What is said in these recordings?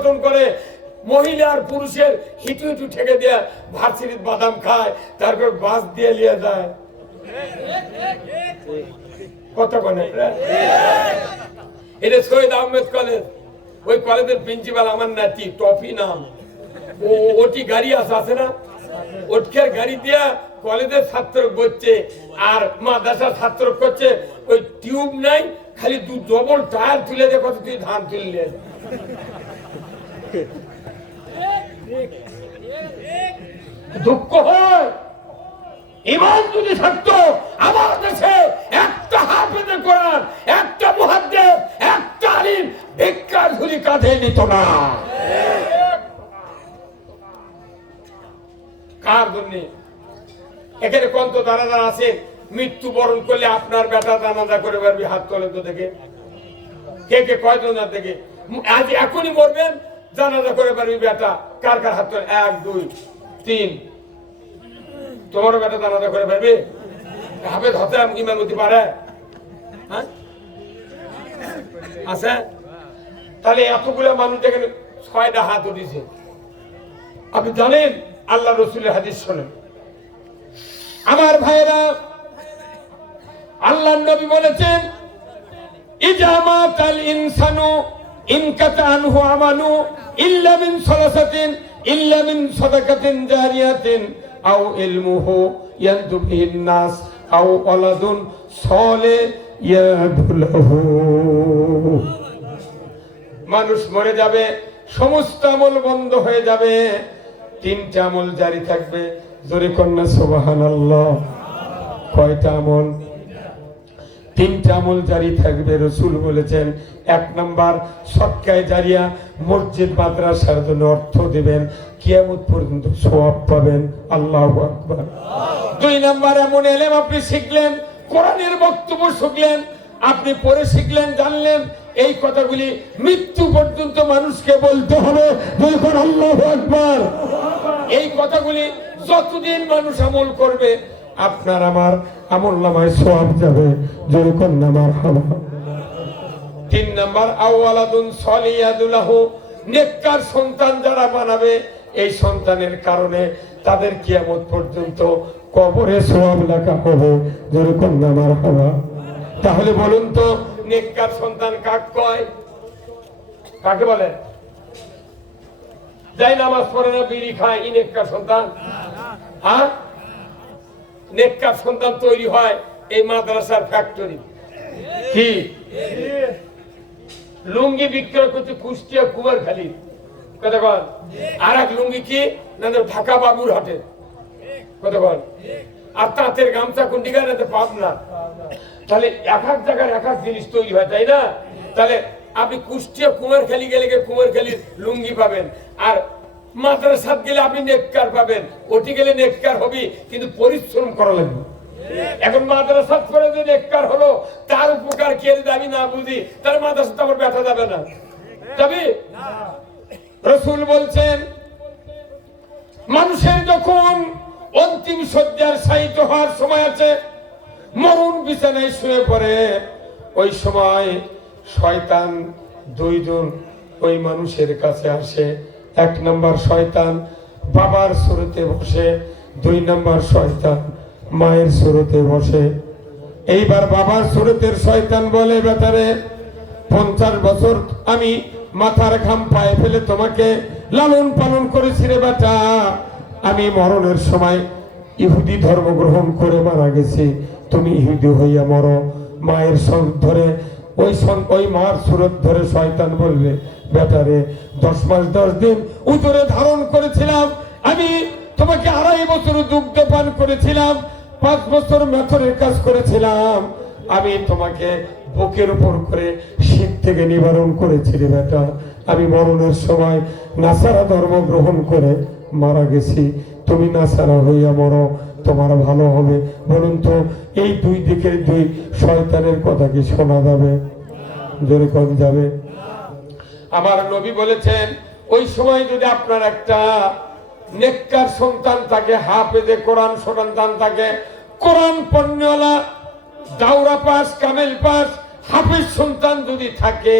গঠন করে, মহিলা আর পুরুষের হিটু হিটু ঠেকে দেয়া ভার্সিটির বাদাম খায়, তারপর বাস দিয়ে নিয়ে যায়। কত কোনে এটা শহীদ আহমেদ কলেজ, ওই কলেজের প্রিন্সিপাল আমার নাতি টপি নাম, ওটি গাড়ি আছে না, ওটকের গাড়ি দিয়া কলেজের ছাত্র করছে আর মাদ্রাসার ছাত্র করছে। ওই টিউব নাই, খালি দু ডবল টায়ার তুলে দে, কত তুই ধান তুললে। দুঃখ হয়, ইমান যদি থাকতো আমার দেশে একটা হাফেজে কোরআন, একটা মুহাদ্দিস, একটা আলিম ভিক্ষার ঝুলি কাঁধে নিত না। কার জন্য? এখানে কত দানাদার আছেন, মৃত্যুবরণ করলে আপনার বেটা জানাজা করে পারবি, হাত তোলে তো দেখে। কে কে কয়জন দেখে আজ এখনই মরবেন, জানাজা করে পারবি বেটা, কার কার হাত তোলে? 1 2 3। তোমারও বেটা জানাজা করে পারবি? হাফেজ হতে ইমান হতে পারে? হ্যাঁ আছে? তাহলে এতগুলো মানুষ এখানে 6টা হাত উঠেছে। আপনি জানেন আল্লাহ রসুলের হাদিস শোনেন আমার ভাইরা, আল্লাহর নবী বলেছেন ইজা মাতাল ইনসানু ইনকাতা আনহু আমালু ইল্লা মিন সালাসাতিন ইল্লা মিন সাদাকাতিন জারিয়াতিন আও ইলমুহু ইয়ানতু বিহিন নাস আও ওয়ালাদুন সালিহ ইয়াদুলহু। মানুষ মরে যাবে, সমস্ত আমল বন্ধ হয়ে যাবে, 3টা আমল জারি থাকবে। জোরে কন্যা সুবহানাল্লাহ। কয়টা আমল? 3টা আমল জারি থাকবে। রাসূল বলেছেন 1 নাম্বার সদকায়ে জারিয়া, মসজিদ মাদ্রাসার জন্য অর্থ দিবেন, কিয়ামত পর্যন্ত সওয়াব পাবেন। আল্লাহু আকবার। 2 নাম্বার এমন ইলম আপনি শিখলেন, কোরআনের বক্তব্য শুনলেন, আপনি পড়ে শিখলেন, জানলেন, এই কথাগুলি মৃত্যু পর্যন্ত মানুষকে বলতে হবে। বলুন আল্লাহু আকবার। এই কথাগুলি যতদিন মানুষ আমল করবে, আপনার আমার আমল নামায় সওয়াব যাবে। যেরকম নামার হাওয়া। 3 নাম্বার আওয়ালাদুন সালিয়াদুলাহু, নেককার সন্তান যারা বানাবে, এই সন্তানের কারণে তাদের কিয়ামত পর্যন্ত কবরে সওয়াব লেখা হবে। যেরকম নামার হাওয়া। তাহলে বলুন তো, নেককার সন্তান কাকে কয়? কাকে বলে? যাই নামাজ পড়ে না, বিড়ি খায়, ই নেককার সন্তান? হ্যাঁ, নেককার সন্তান তৈরি হয় এই মাদ্রাসার ফ্যাক্টরি। কি লুঙ্গি বিক্রয় করতে কুষ্টিয়া কুমারখালী, কথা বল। আর এক লুঙ্গি কি না ঢাকা বাবুর হাটে, কথা বল। আর তাঁতের গামছা কোনটিকার না পাবনা। তাহলে এক এক জায়গার এক এক জিনিস তৈরি হয়, তাই না? তাহলে আপনি কুষ্টিয়া কুমারখালী গেলে কুমারখালীর লুঙ্গি পাবেন, আর মাদ্রাসাত গেলে আপনি নেককার পাবেন। ওটি গেলে নেককার হবি, কিন্তু পরিশ্রম করা লাগবে। এখন মাদ্রাসাত পড়ে যে নেককার হলো, তার উপকার কে যদি আমি না বুঝি, তার মাদ্রাসাত আমার ব্যথা যাবে না, যাবে? রাসূল বলছেন মানুষের যখন অন্তিম শয্যার শায়িত হওয়ার সময় আছে, মরণ বিছানায় শুয়ে পড়ে, ওই সময় শয়তান 2 জন ওই মানুষের কাছে আসে। 1 নাম্বার শয়তান বাবার সুরতে বসে, 2 নাম্বার শয়তান মায়ের সুরতে বসে। এইবার বাবার সুরতের শয়তান বলে, বেটারে 50 বছর আমি মাথার ঘাম পায়ে ফেলে তোমাকে লালন পালন করেছি রে বেটা, আমি মরণের সময় ইহুদি ধর্ম গ্রহণ করে মারা গেছি, তুমি ইহুদি হইয়া মরো। মায়ের সুরত ধরে ওই মার সুরত ধরে শয়তান বলবে, বেটারে 10 মাস 10 দিন উদরে ধারণ করেছিলাম, আমি তোমাকে 2.5 বছর দুগ্ধ পান করেছিলাম, 5 বছর মেথরের কাজ করেছিলাম, আমি তোমাকে বুকের উপর করে শীত থেকে নিবারণ করেছি রে বেটা, আমি মরণের সময় নাসারা ধর্ম গ্রহণ করে মারা গেছি, তুমি নাসারা হইয়া মরো, তোমার ভালো হবে। বলুন তো, এই 2 দিকের 2 শয়তানের কথা কি শোনা যাবে? জোরে কোন যাবে? আমার নবী বলেছেন, ওই সময় যদি আপনার একটা নেককার সন্তান থাকে, হাফেজে কোরআন সন্তান থাকে, কোরআন পড়নেওয়ালা, দাওরা পাস, কামেল পাস, হাফেজ সন্তান যদি থাকে,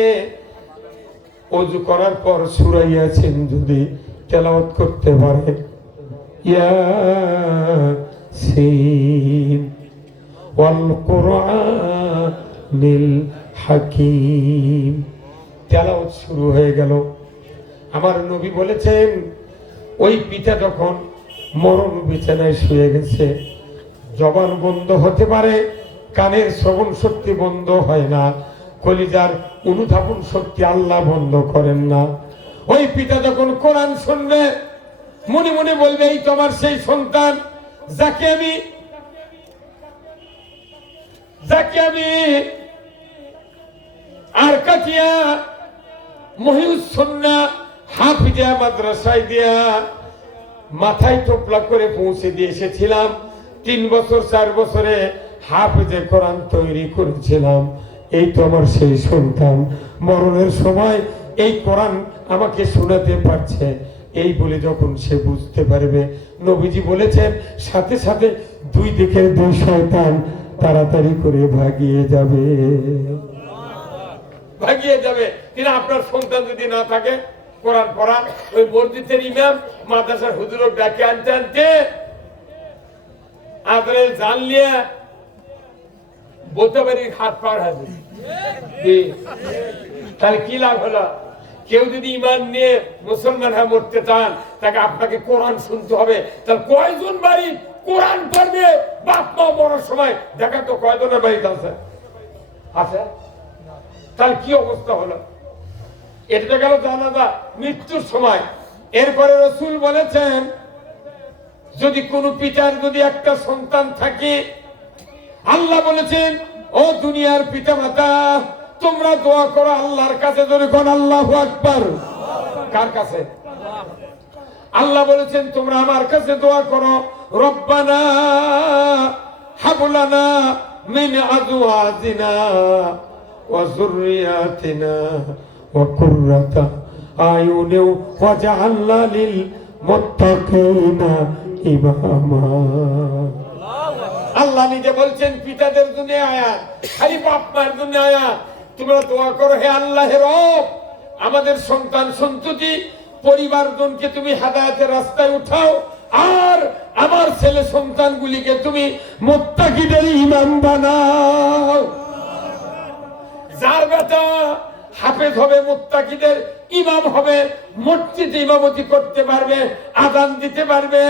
ওযু করার পর সূরা ইয়াসিন যদি তেলাওয়াত করতে পারে, ইয়াসিন ওয়াল কুরআনিল হাকীম, তেলাওয়াত শুরু হয়ে গেল। আমার নবী বলেছেন ওই পিতা যখন মরণ বিছানায় শুয়ে গেছে, জবান বন্ধ হতে পারে, কানের শ্রবণ শক্তি বন্ধ হয় না, কলিজার অনুধাবন শক্তি আল্লাহ বন্ধ করেন না। ওই পিতা যখন কোরআন শুনবে মনে মনে বলবে এই তোমার সেই সন্তান যাকে আমি আর কাটিয়া মহিউসন্না হাফিজা মাদ্রাসায় দিয়া মাথায় টোপলা করে পৌঁছে দিয়ে এসেছিলাম। 3 বছর 4 বছরে হাফিজে কোরআন তৈরি করেছিলাম, এই তো আমার সেই সন্তান। মরণের সময় এই কোরআন আমাকে শোনাতে পারছে, এই বলে যখন সে বুঝতে পারবে, নবীজি বলেছেন সাথে সাথে 2 দিকের 2 শয়তান তাড়াতাড়ি করে ভাগিয়ে যাবে। কিন্তু আপনার সন্তান যদি না থাকে, কোরআন পড়া ওই মসজিদের ইমাম মাদ্রাসার হুজুর ডাকে আনতে আনতে আদরের জানলিয়া বলতে পারি হাত পার হবে, তাহলে কি লাভ হলো? কেউ যদি ইমান নিয়ে মুসলমান হয়ে মরতে চান, তাকে আপনাকে কোরআন শুনতে হবে। তাহলে কয়জন বাড়ি কোরআন পড়বে বাপ মা মরার সময়? দেখা তো কয়জনের বাড়িতে আছে? তাহলে কি অবস্থা হলো? এটা গেল জানাজা, মৃত্যুর সময়। এরপরে রাসূল বলেছেন যদি কোন পিতার যদি একটা সন্তান থাকে, আল্লাহ বলেছেন ও দুনিয়ার পিতা মাতা তোমরা দোয়া করো আল্লাহর কাছে, ধরে কোন আল্লাহু আকবার। কার কাছে? আল্লাহ বলেছেন তোমরা আমার কাছে দোয়া করো, রব্বানা হাব লানা মিন আজওয়াজিনা ওয়া যুররিয়াতিনা ওয়া কুররাতা আয়ুনিন ওয়াজআলনা লিল মুত্তাকিনা ইমামা। আল্লাহ নিজে বলছেন পিতাদের জন্য আয়াত, খালি বাপ মার জন্য আয়াত। তোমরা দোয়া করো হে আল্লাহের রব, আমাদের সন্তান সন্ততি পরিবারজনকে তুমি হেদায়েতের রাস্তায় উঠাও, আর আমার ছেলে সন্তানগুলিকে তুমি মুত্তাকিদের ইমাম বানাও। যার বেটা হাফেজ হবে, মুত্তাকিদের ইমাম হবে, মসজিদে ইমামতি করতে পারবে, আযান দিতে পারবে,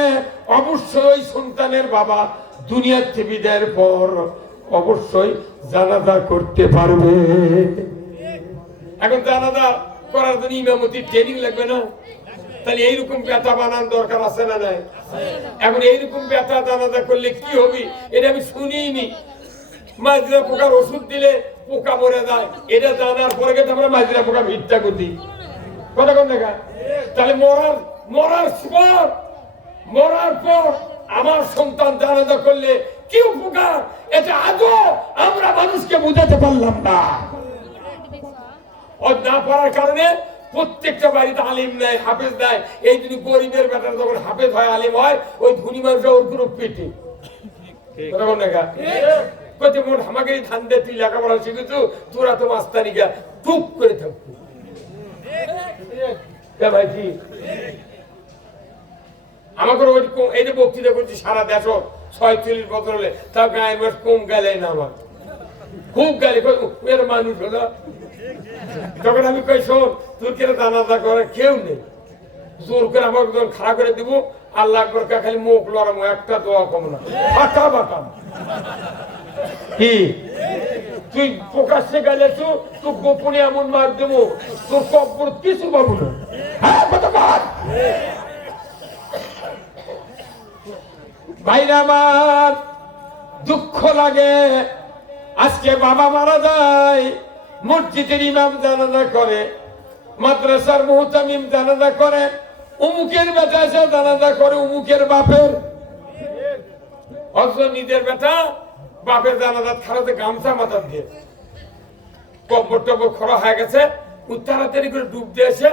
অবশ্যই ওই সন্তানের বাবা দুনিয়ার থেকে বিদায়ের পর অবশ্যই জানাজা করতে পারবে। এখন জানাজা করার জন্য ইমামতি ট্রেনিং লাগবে না? তাহলে এইরকম ব্যথা বানান দরকার আছে না নাই? এখন এইরকম ব্যথা জানাজা করলে কি হবে এটা আমি শুনিনি। মাজরা পোকার ওষুধ দিলে পোকা মরে যায়, এটা জানার পরে গেছে আমরা মাজরা পোকা ভিড়টা করি। কথা কোন দেখা? তাহলে মরার পর আমার সন্তান জানাজা করলে কি উপকার, এটা আজও আমরা মানুষকে বুঝাতে পারলাম না। না পারার কারণে প্রত্যেকটা বাড়িতে আলিম নাই, হাফেজ নাই। এই জন্য গরিবের বেটার যখন হাফেজ হয়, আলিম হয়, ওই ধনী মানুষরা ওর কোনো পেটে আমাকে ধান দিয়ে তুই লেখাপড়া শিখেছো, তোরা তো মাস্তানি গা টুপ করে থাকবো। ভাই কি আমাকে এই যে বক্তৃতা করছি সারা দেশ 46 বছর হলে, তা গায়ের মাস কম গেলে না, আমার খুব গালি এর মানুষ হলো। তখন আমি কই শোন, তোর কেন জানাজা করে কেউ নেই, জোর করে আমাকে যখন খাড়া করে দিব, আল্লাহ আকবার খালি মুখ লড়ামো, একটা দোয়া কম না, ফাটা বাটাম। কি তুই প্রকাশ্যে গেলেছো, তোর গোপনে এমন মার দেবো, তোর কব্বর কিছু পাবো না। ভাইরা আমার দুঃখ লাগে, আজকে বাবা মারা যায়, মসজিদের ইমাম জানাজা করে, মাদ্রাসার মুহতামিম জানাজা করে, অমুকের বেটা এসে জানাজা করে অমুকের বাপের, অথচ নিজের বেটা বাপের জানাজা খারাতে গামছা মাথা দিয়ে কব্বর টব্বর খরা হয়ে গেছে, তাড়াতাড়ি করে ডুব দিয়ে এসে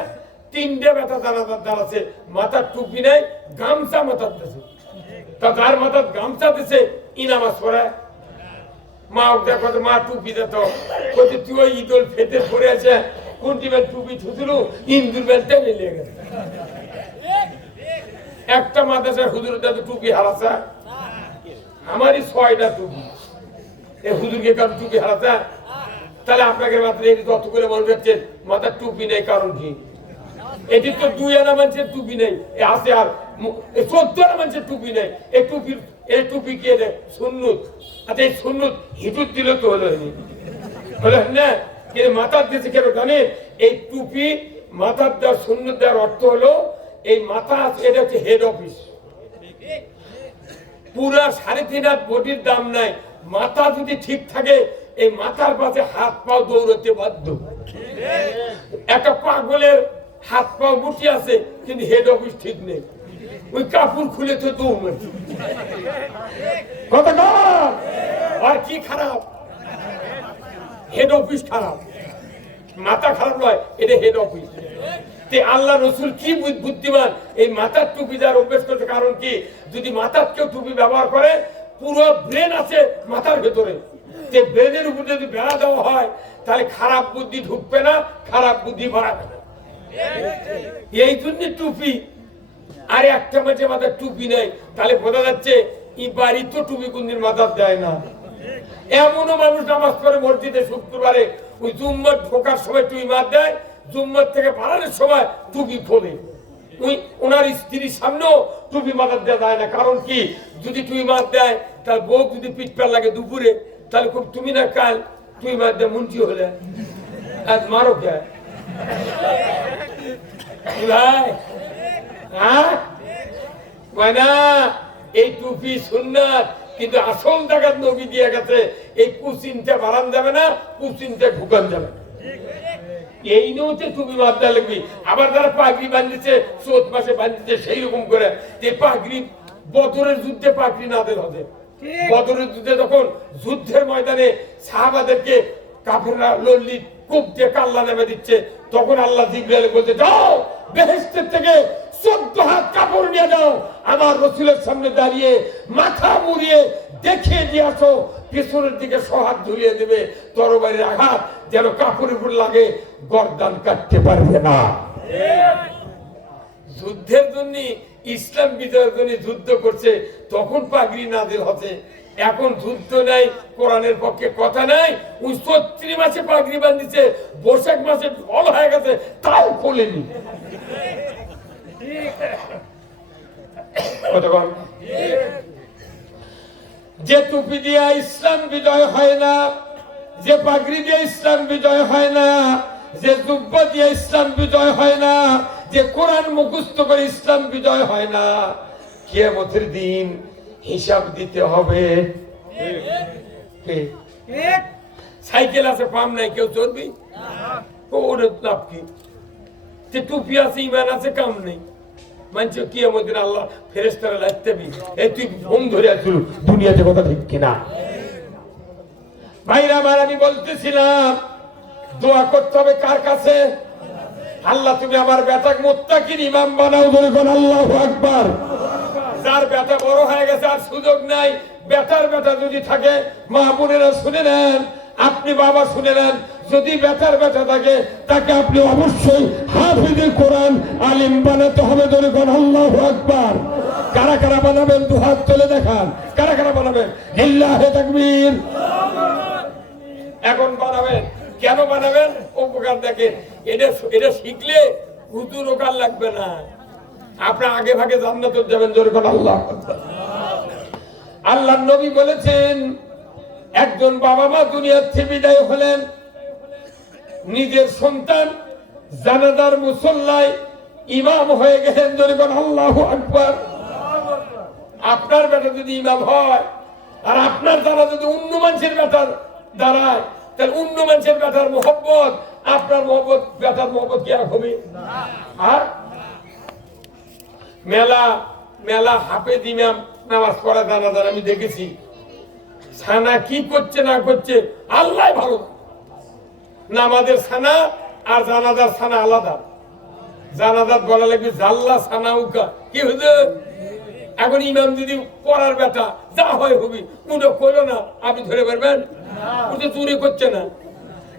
3টে বেটা জানাজার দাঁড়াচ্ছে, মাথার টুপি নেই, গামছা মাথার দিয়েছে। তা যার মাথার গামছা দিছে ই নামাজ পড়ে, মা দেখো মা টুপি দিত, তুই ওই ঈদুল ফিতর পড়ে আছে, কোনটি বেল টুপি থুতুলু ইন্দুর বেল টেনে নিয়ে গেছে একটা মাদ্রাসার হুজুরের দাদু টুপি হারাছে আমারই 6টা টুপি এই হুজুরকে কারণ টুপি হারাছে তাহলে আপনাকে মাত্র এই যত করে মনে রাখছেন মাথার টুপি নেই কারণ কি এটি তো 2 আনা মানুষের টুপি নেই আছে আর 14 আনা মানুষের টুপি নেই এই টুপি কে দেয় সুন্নত আচ্ছা এই সুন্নত হিটুর দিলে তো হলো না কে মাথার দিয়েছে কেন জানেন এই টুপি মাথার দেওয়ার সুন্নত দেওয়ার অর্থ হলো এই মাথা এটা হচ্ছে হেড অফিস পুরা 3.5 হাত বডির দাম নাই মাথা যদি ঠিক থাকে এই মাথার পাশে হাত পাও দৌড়তে বাধ্য একটা পাগলের হাত পাও গুটি আছে কিন্তু হেড অফিস ঠিক নেই ওই কাপড় খুলে তো দৌড় কথা আর কি খারাপ হেড অফিস খারাপ মাথা খারাপ নয় এটা হেড অফিস আল্লাহ রসুল কি বুদ্ধিমান এই মাথার টুপি দেওয়ার অভ্যেস করছে কারণ কি যদি মাথার কেউ টুপি ব্যবহার করে পুরো ব্রেন আছে মাথার ভেতরে যে ব্রেনের উপর যদি বেড়া দেওয়া হয় তাহলে খারাপ বুদ্ধি ঢুকবে না খারাপ বুদ্ধি বাড়াবে না এই জন্য টুপি আর একটা মাঝে মাথার টুপি নেই তাহলে বোঝা যাচ্ছে এই বাড়ি তো টুপি কোনদিন মাথার দেয় না এমনও মানুষ নামাজ পড়ে মসজিদে শুক্রবারে ওই জুম্মার ঢোকার সময় টুপি মার দেয় জুম্মার থেকে বাড়ানোর সময় টুপি খোলে ওই ওনার স্ত্রীর সামনেও টুপি মাথার দেওয়া যায় না কারণ কি যদি টুপি মার দেয় তার বউ যদি পিঠপার লাগে দুপুরে তাহলে খুব তুমি না কাল টুপি মার দেয় মুন্সি হলে আজ মারো কে এই টুপি সুন্নাত কিন্তু আসল জায়গার নবী দিয়ে গেছে এই কুচিনটা বাড়ান যাবে না কুচিনটা ঢুকান যাবে না এই নৌতে টুপি মারতে লাগবি আবার যারা পাগড়ি বাঁধছে চোদ্দ মাসে বাঁধছে সেই রকম করে যে পাগড়ি বদরের যুদ্ধে পাগড়ি নাদের হবে বদরের যুদ্ধে যখন যুদ্ধের ময়দানে সাহাবাদেরকে কাফেররা লল্লি কূপ দিয়ে কাল্লা নেমে দিচ্ছে তখন আল্লাহ জিবরাইল বলতে যাও বেহেশতের থেকে 14 হাত কাপড় নিয়ে যাও আমার রাসূলের সামনে দাঁড়িয়ে মাথা মুড়িয়ে দেখে দিয়ে আসো পেছনের দিকে সহাত ধুলিয়ে দেবে তরবারির আঘাত যেন কাপড়ের উপর লাগে গর্দান কাটতে পারবে না যুদ্ধের জন্য ইসলাম বিজয়ের জন্য যুদ্ধ করছে তখন পাগড়ি নাযিল হচ্ছে এখন যুদ্ধ নাই কোরআনের পক্ষে কথা নাই ওই ৩৬ মাসে পাগড়ি বাঁধিছে বৈশাখ মাসে ফল হয়ে গেছে তাও খোলেনি যে টুপি দিয়ে ইসলাম বিজয় হয় না যে পাগড়ি দিয়ে ইসলাম বিজয় হয় না যে জুব্বা দিয়ে ইসলাম বিজয় হয় না যে কোরআন মুখস্থ করে ইসলাম বিজয় হয় না কিয়ামতের দিন হিসাব দিতে হবে সাইকেল আছে পাম নাই কেউ চড়বি ওর লাভ কি যে টুপি আছে ইমান আছে কাম নেই মানছে কিয়ামতের আল্লাহ ফেরেশতারা লাগতে বি এই তুই ফোন ধরে আসল দুনিয়াতে কথা ঠিক কিনা ভাইরা আমার আমি বলতেছিলাম দোয়া করতে হবে কার কাছে আল্লাহ তুমি আমার বেটাকে মুত্তাকির ইমাম বানাও বলে কোন আল্লাহু আকবার যার বেটা বড় হয়ে গেছে আর সুযোগ নাই বেটার বেটা যদি থাকে মা বোনেরা শুনে নেন আপনি বাবা শুনে নেন যদি বেটার বেটা থাকে তাকে আপনি অবশ্যই হাফিজে কোরআন আলিম বানাতে হবে বলে কোন আল্লাহু আকবার কারা কারা বানাবেন দু হাত তুলে দেখান কারা কারা বানাবেন লিল্লাহি তাকবীর এখন বানাবেন কেন বানাবেন উপকার দেখেন এটা শিখলে হুজুর ওকার লাগবে না আপনার আগে ভাগে জান্নাতে যাবেন জোরে কোন আল্লাহু আকবার আল্লাহর নবী বলেছেন একজন বাবা মা দুনিয়া থেকে বিদায় হলেন নিজের সন্তান জানাজার মুসল্লায় ইমাম হয়ে গেলেন জোরে কোন আল্লাহু আকবার আপনার বেটা যদি ইমাম হয় আর আপনার দ্বারা যদি অন্য মানুষের বেটার দাঁড়ায় তাহলে অন্য মানুষের বেটার মোহব্বত আপনার মোহব্বত বেটার মোহব্বত কি আর হবে আর মেলা মেলা হাফেজ ইমাম নামাজ পড়া জানাজার আমি দেখেছি ছানা কি করছে না করছে আল্লাহ ভালো নামাজের ছানা আর জানাজার ছানা আলাদা জানাজার বলা লাগবে জাল্লা ছানা উকা কি হয়েছে এখন ইমাম যদি পড়ার বেটা যা হয় হবি উঠে করলো না আপনি ধরে পারবেন উঠে চুরি করছে না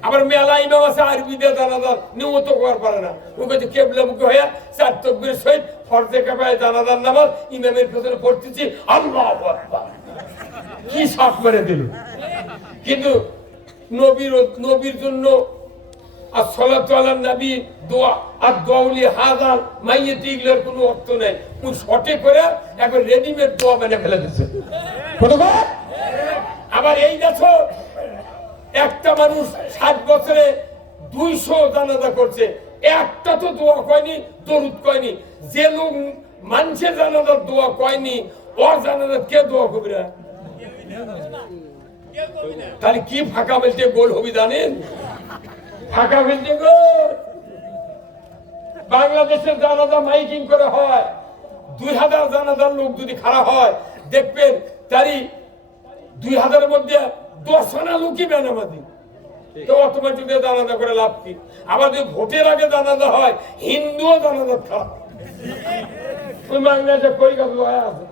আবার মেলা ইমাম আছে আরবি দিয়ে জানাজা নিয়মিত করার পারে না, ওই কাছে কেবলামুখী হয়ে 4 তাকবীরের সহিত ফরজে কিফায়া জানাজার নামাজ ইমামের পেছনে পড়তেছি, আল্লাহু আকবার, কি সাফ করে দিল। কিন্তু নবীর জন্য আসসালাতু আলান নবী দোয়া আর দোয়াউলি হাজার মাইয়েতে এগুলোর কোনো অর্থ নেই, ওই শর্টে করে একবার রেডিমেড দোয়া বানিয়ে ফেলে দিচ্ছে। আবার এই দেখো একটা মানুষ 60 বছরে 200 জানাজা করছে, একটা তো দোয়া কয়নি, দরুদ কয়নি। যে লোক মানুষের জানাজার দোয়া কয়নি, ওর জানাজার কে দোয়া করবে না? তাহলে কি ফাঁকা বেলতে গোল হবি জানেন? ফাঁকা বেলতে গোল। বাংলাদেশের জানাজা মাইকিং করে হয়, 2000 জানাজার লোক যদি খারাপ হয় দেখবেন তারই 2000 এর মধ্যে 10 আনা লোকই বেনামাজি, তো অটোমেটিক জানাজা করে লাভ কি? আবার যদি ভোটের আগে জানাজা হয় হিন্দুও জানাজা খারাপ। ওই বাংলাদেশে কই গাবি আছে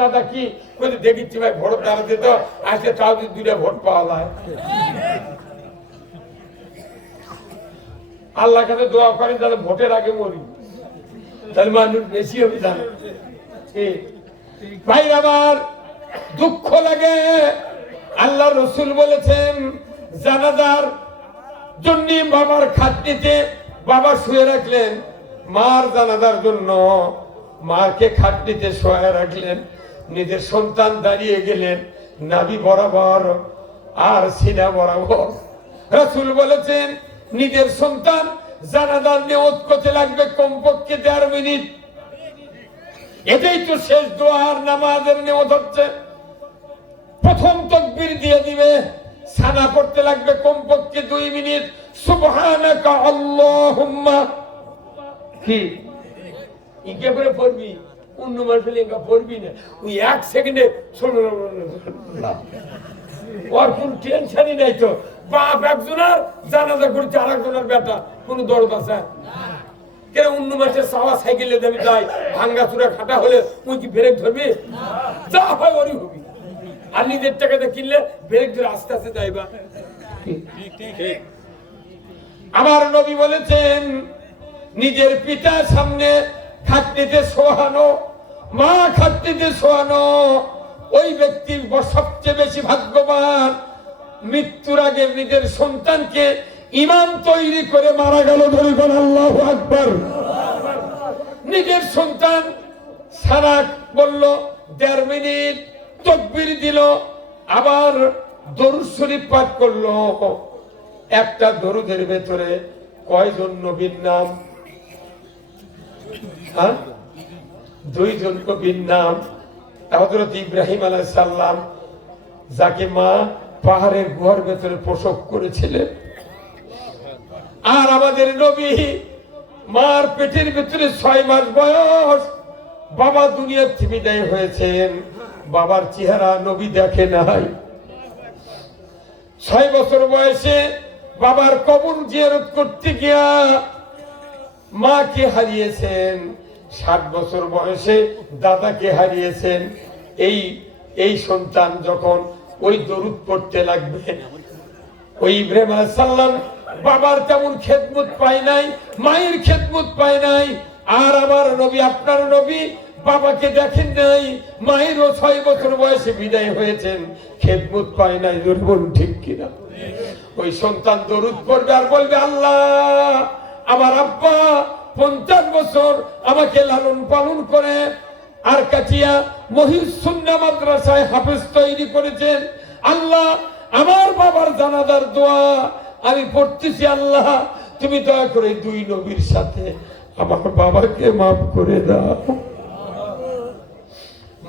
দাদা কি কই দেখিচ্ছি ভাই ভোট দাঁড়াতে তো আজকে তাও 2টা ভোট পাওয়া যায়। আল্লাহর কাছে দোয়া করেন তাহলে ভোটের আগে মরি, তাহলে মানুষ বেশি হবে জানে। ভাই আমার দুঃখ লাগে, আল্লাহ রসুল বলেছেন জানাজার জন্য বাবার খাটনিতে বাবা শুয়ে রাখলেন, মার জানাজার জন্য মাকে খাটনিতে শুয়ে রাখলেন, নিজের সন্তান দাঁড়িয়ে গেলেন নাভি বরাবর আর সিনা বরাবর। রাসূল বলেছেন নিজের সন্তান জানাজার নিয়ত করতে লাগবে কমপক্ষে 1.5 মিনিট, এটাই তো শেষ দোয়ার নামাজের নিয়ত হচ্ছে। প্রথম তাকবীর দিয়ে দিবে, সানা পড়তে লাগবে কমপক্ষে 2 মিনিট, সুবহানাকা আল্লাহুম্মা। কি ইকে করে পড়বি, অন্য মাসলে ইনকা পড়বি না, ওই 1 সেকেন্ডে ওর কোন টেনশনই নাই। তো বাপ একজনের জানাজা করছে আরেকজনের বেটা, কোন দরদ আছে? কেন অন্য মাসে সাওয়া সাইকেলে দেবে যাই, ভাঙ্গা চূড়া খাটা হলে ওই কি ব্রেক ধরবি? যা হয় ওরই হবি। আর নিজের টাকাতে কিনলে ব্রেক ধরে আস্তে আস্তে যাইবা। আমার নবী বলেছেন নিজের পিতার সামনে খাটনিতে শোয়ানো, মা খাটনিতে শোয়ানো, ওই ব্যক্তি সবচেয়ে বেশি ভাগ্যবান। মৃত্যুর আগে নিজের সন্তানকে ইমাম তৈরি করে মারা গেল, ধরে কোন আল্লাহু আকবার। নিজের সন্তান সারা বলল 1.5 মিনিট, তাকবীর দিল, আবার দরুদ শরীফ পাঠ করলো। একটা দরুদের ভেতরে কয়জন নবীর নাম? 2 জন নবীর নাম। হযরত ইব্রাহিম আলাইহিস সালাম, যাকে মা পাহাড়ের গুহার ভেতরে প্রসব করেছিলেন, আর আমাদের নবী মার পেটের ভেতরে 6 মাস বয়স, বাবা দুনিয়ার থেকে বিদায় হয়েছেন, বাবার চেহারা নবী দেখে নাই। 6 বছর বয়সে বাবার কবর জিয়ারত করতে গিয়া মাকে হারিয়েছেন, 60 বছর বয়সে দাদাকে হারিয়েছেন। এই সন্তান যখন ওই দরুদ পড়তে লাগবে, ওই ইব্রাহিম আলাইহিস সালাম বাবার তেমন খেদমত পায় নাই, মায়ের খেদমত পায় নাই। আর আমার নবী, আপনার নবী বাবাকে দেখেন নাই, মায়েরও 6 বছর বয়সে বিদায় হয়েছেন, খেদমত পায় নাই। বলুন ঠিক কিনা? ওই সন্তান দরুদ পড়বে আর বলবে আল্লাহ আমার আব্বা 50 বছর আমাকে লালন পালন করে আর কাটিয়া মহিউস সুন্নাহ মাদ্রাসায় হাফেজ তৈরি করেছেন। আল্লাহ আমার বাবার জানাজার দোয়া আমি পড়তেছি, আল্লাহ তুমি দয়া করে 2 নবীর সাথে আমার বাবাকে মাফ করে দাও।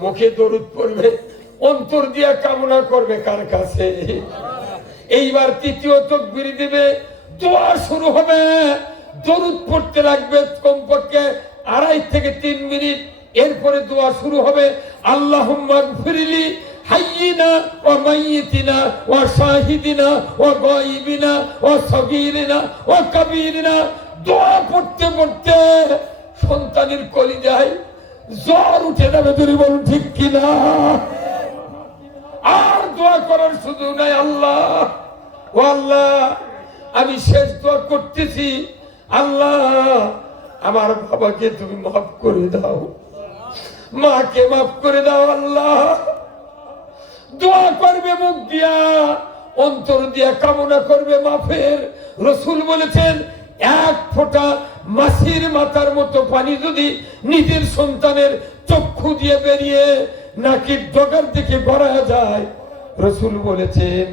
মুখে দরুদ পড়বে, অন্তর দিয়া কামনা করবে কার কাছে? এইবার 3য় তাকবীর দিবে, দোয়া শুরু হবে, দরুদ পড়তে লাগবে কমপক্ষে 2.5 থেকে 3 মিনিট। এরপরে দোয়া শুরু হবে, আল্লাহুম্মা গফিরলি হাইয়িনা ওয়া মাইয়িতিনা ওয়া শাহিদিনা ওয়া গায়িবিনা ওয়া সাগীরিনা ওয়া কাবীরিনা। দোয়া পড়তে পড়তে সন্তানের কলিজায় জ্বর উঠে যাবে, যদি বলুন ঠিক কিনা? আর দোয়া করার সুযোগ নাই। আল্লাহ ও আল্লাহ আমি শেষ দোয়া করতেছি, আল্লাহ আমার বাবাকে তুমি মাফ করে দাও, মাকে মাফ করে দাও। আল্লাহ দোয়া করবে মুখ দিয়া, অন্তর দিয়া কামনা করবে মাফের। রাসূল বলেছেন, এক ফোঁটা মাছির মাথার মতো পানি যদি নিজের সন্তানের চক্ষু দিয়ে বেরিয়ে নাকির ডগার দিকে গড়া যায়, রাসূল বলেছেন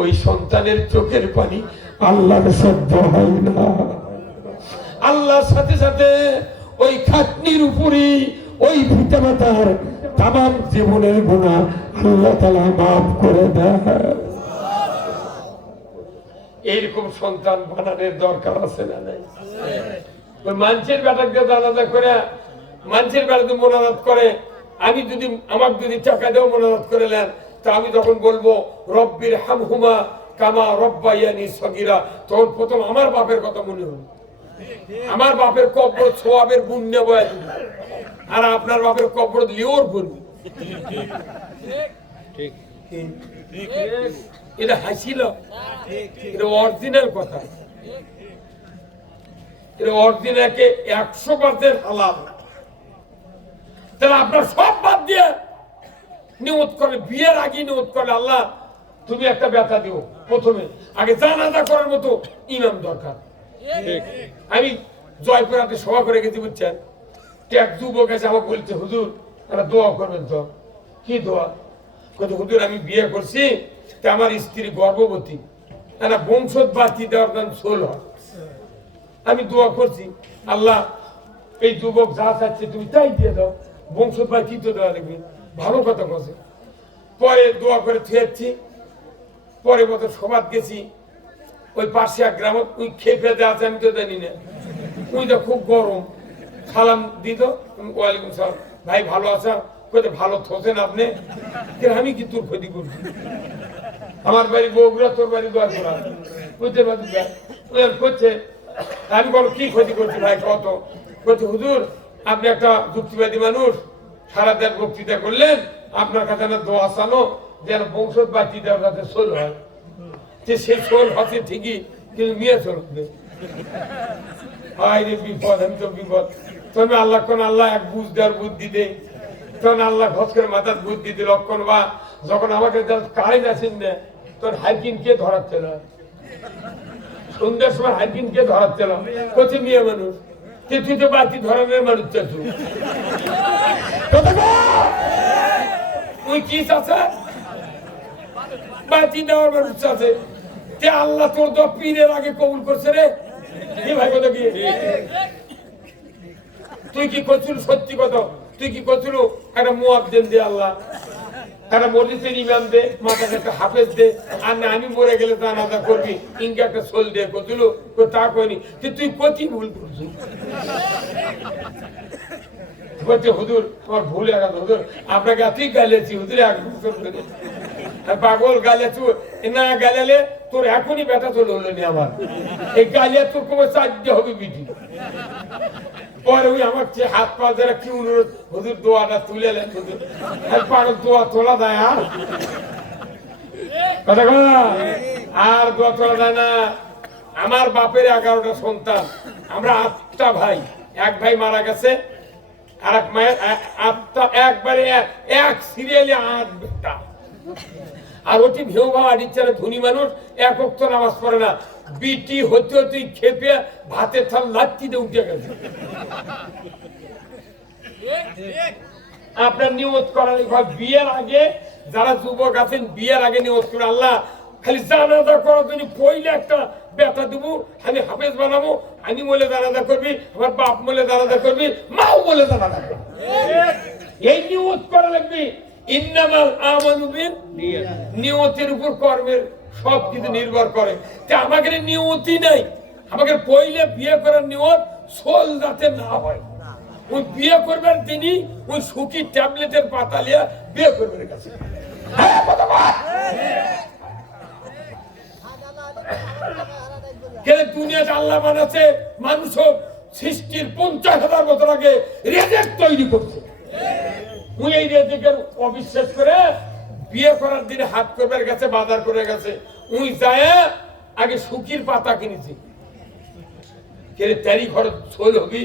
ওই সন্তানের চোখের পানি আল্লাহর সহ্য হয় না। আল্লাহর সাথে সাথে ওই খাটনির উপরই ওই পিতামাতার তামাম জীবনের গুনাহ আল্লাহ তাআলা মাফ করে দেয়। এইরকম সন্তান বানানোর দরকার আছে না নাই? ওই মানুষের বেটাকে আলাদা করে, মানুষের বেটাতে মোনাজাত করে, আমি যদি আমাকে যদি টাকা দেও মোনাজাত করে নেন, তা আমি তখন বলবো রব্বির হামহুমা কামা রব্বায়ানি সগীরা, তখন প্রথম আমার বাপের কথা মনে হলো। আমার বাপের কবর সোয়াবের গুণ নেব, আর আপনার বাপের কবর লিওর গুণ। এটা হাসিল, এটা অরিজিনাল কথা, এটা অরিজিনালকে 100% হালাল। তাহলে আপনার সব বাদ দিয়ে নিয়ত করে, বিয়ের আগে নিয়ত করে আল্লাহ তুমি একটা ব্যথা দিও। প্রথমে আগে জানাজা করার মতো ইমাম দরকার। আমি জয়পুরাতে সভা করে গেছি, বুঝছেন, এক যুবক আছে আমাকে বলছে, হুজুর একটা দোয়া করবেন। তো কি দোয়া? হুজুর আমি বিয়ে করছি, তা আমার স্ত্রী গর্ভবতী, একটা বংশত বাতি দেওয়ার দাম সোল হয়। আমি দোয়া করছি, আল্লাহ এই যুবক যা চাচ্ছে তুমি তাই দিয়ে দাও, বংশত বাতি তো দেওয়া দেখবি। ভালো কথা বলছে। পরে দোয়া করে থুয়েছি, পরে মতো সমাজ গেছি, ওই পাশে এক গ্রাম, ওই খেপে দেওয়া আছে আমি তো জানি না, ওইটা খুব গরম। সালাম দিত, ওয়ালাইকুম সালাম, ভাই ভালো আছা? কোথায় ভালো থোছেন আপনি? আমি কি তোর ক্ষতি করছি? আমার বাড়ি বগুড়া, তোর বাড়ি দোয়া করা, বুঝতে পারছি করছে। আমি বলো কি ক্ষতি করছি ভাই কত? বলছে হুজুর আপনি একটা যুক্তিবাদী মানুষ, সারা দেশ বক্তৃতা করলেন, আপনার কাছে না দোয়া চানো যেন বংশত বাতি দেওয়ার যাতে সোল হয়। সেই সোল হচ্ছে ঠিকই, কিন্তু মেয়ে সোল হবে। বিপদ, আমি তো বিপদ। তবে আল্লাহ কোন আল্লাহ এক বুঝ দেওয়ার বুদ্ধি দেয়, তখন আল্লাহ ঘস করে মাথার বুদ্ধি দিল। লক্ষণ বা যখন আমাকে কারেন্ট আসেন না, তখন হাইকিং কে ধরাচ্ছিল, সন্ধ্যার সময় হাইকিং কে ধরাচ্ছিল, কোথায় মেয়ে মানুষ, তুই তো বাতি ধরানোর মানুষ চাচ্ছু। তুই কি চাচ্ছে? বাতি দেওয়ার মানুষ চাচ্ছে। তে আল্লাহ তোর তো পীরের আগে কবুল করছে রে। ভাই কথা কি তুই কি করছিল? সত্যি কথা, তুই কি করছিল? একটা মুয়াজ্জিন দে, আল্লাহ একটা মসজিদের ইমাম দে, মাথায় একটা হাফেজ দে, আর না আমি মরে গেলে তা নাদা করবি, ইনকে একটা সোল দে। করছিল তা কয়নি, তুই কতি ভুল করছিস? বলছে হুজুর আমার ভুল হয়ে গেল, হুজুর আপনাকে এতই গালিয়েছি, হুজুর 1 বছর ধরে পাগল গালিয়াছু না, গালালে তোর এখনই ব্যথা চলে হলো নি। আমার এই গালিয়া তোর কবে চাইতে হবে বিধি। পরে ওই আমার চেয়ে হাত পা যারা কি অনুরোধ, হুজুর দোয়াটা তুলে নেন, হুজুর পাগল দোয়া তোলা যায় আর কথা কথা আর দোয়া তোলা যায় না। আমার বাপের 11টা সন্তান, আমরা 8টা ভাই, এক ভাই মারা গেছে, আর এক মায়ের 8টা একবারে এক সিরিয়ালে 8 বেটা। আর ওটি ভেউ ভাবা দিচ্ছে ধনী মানুষ, এক ওয়াক্ত নামাজ পড়ে না, বিটি হতে হতে খেপে ভাতের থাল লাচ্ছিতে উঠে গেছে। আপনার নিয়ত করার বিয়ের আগে, যারা যুবক আছেন বিয়ের আগে নিয়ত করে, আল্লাহ খালি জানাজা করার জন্য পইলে একটা ব্যথা দেবো, আমি হাফেজ বানাবো, আমি বলে জানাজা করবি, আমার বাপ বলে জানাজা করবি, মাও বলে জানাজা করবি। এই নিয়ত করা লাগবে। ইন্নামাল আমালু বিন-নিয়াত, নিয়তের উপর কর্মের সব কিছু নির্ভর করে। আমাদের নিয়তই নাই, আমাদের পইলে বিয়ে করার নিয়ত সোল যাতে না হয়। ওই বিয়ে করবার দিনই ওই সুখী ট্যাবলেটের পাতা লিয়া বিয়ে করবার কাছে। দুনিয়াতে আল্লাহ বানাচ্ছে, মানুষ সৃষ্টির 50,000 বছর আগে রেজেক তৈরি করছে। উনি এই রেজেকের অবিশ্বাস করে বিয়ে করার দিনে হাত করবার গেছে, বাজার করে গেছে, উনি যায় আগে শুকির পাতা কিনেছি, কিনে তারি খরচ সোল হবি।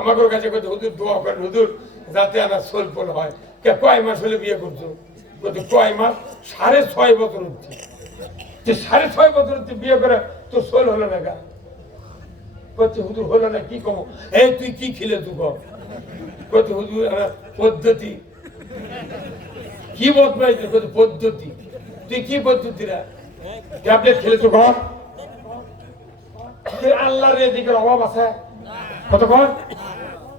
আমাদের কাছে কত হুজুর দোয়া করেন হুজুর যাতে আমার সোল পোল হয়। কে কয় মাস হলে বিয়ে করছো? বলতে কয় মাস? 6.5 বছর হচ্ছে। 6.5 বছর হচ্ছে বিয়ে করে তোর সোল হলো না গা? বলছে হুজুর হলো না কি কমো? এই তুই কি খেলে তুই কম? বলছে হুজুর পদ্ধতি। কি বদমাইশ পদ্ধতি? তুই কি পদ্ধতিরা ট্যাবলেট খেলে তো কর? আল্লাহর এদিকের অভাব আছে কত কর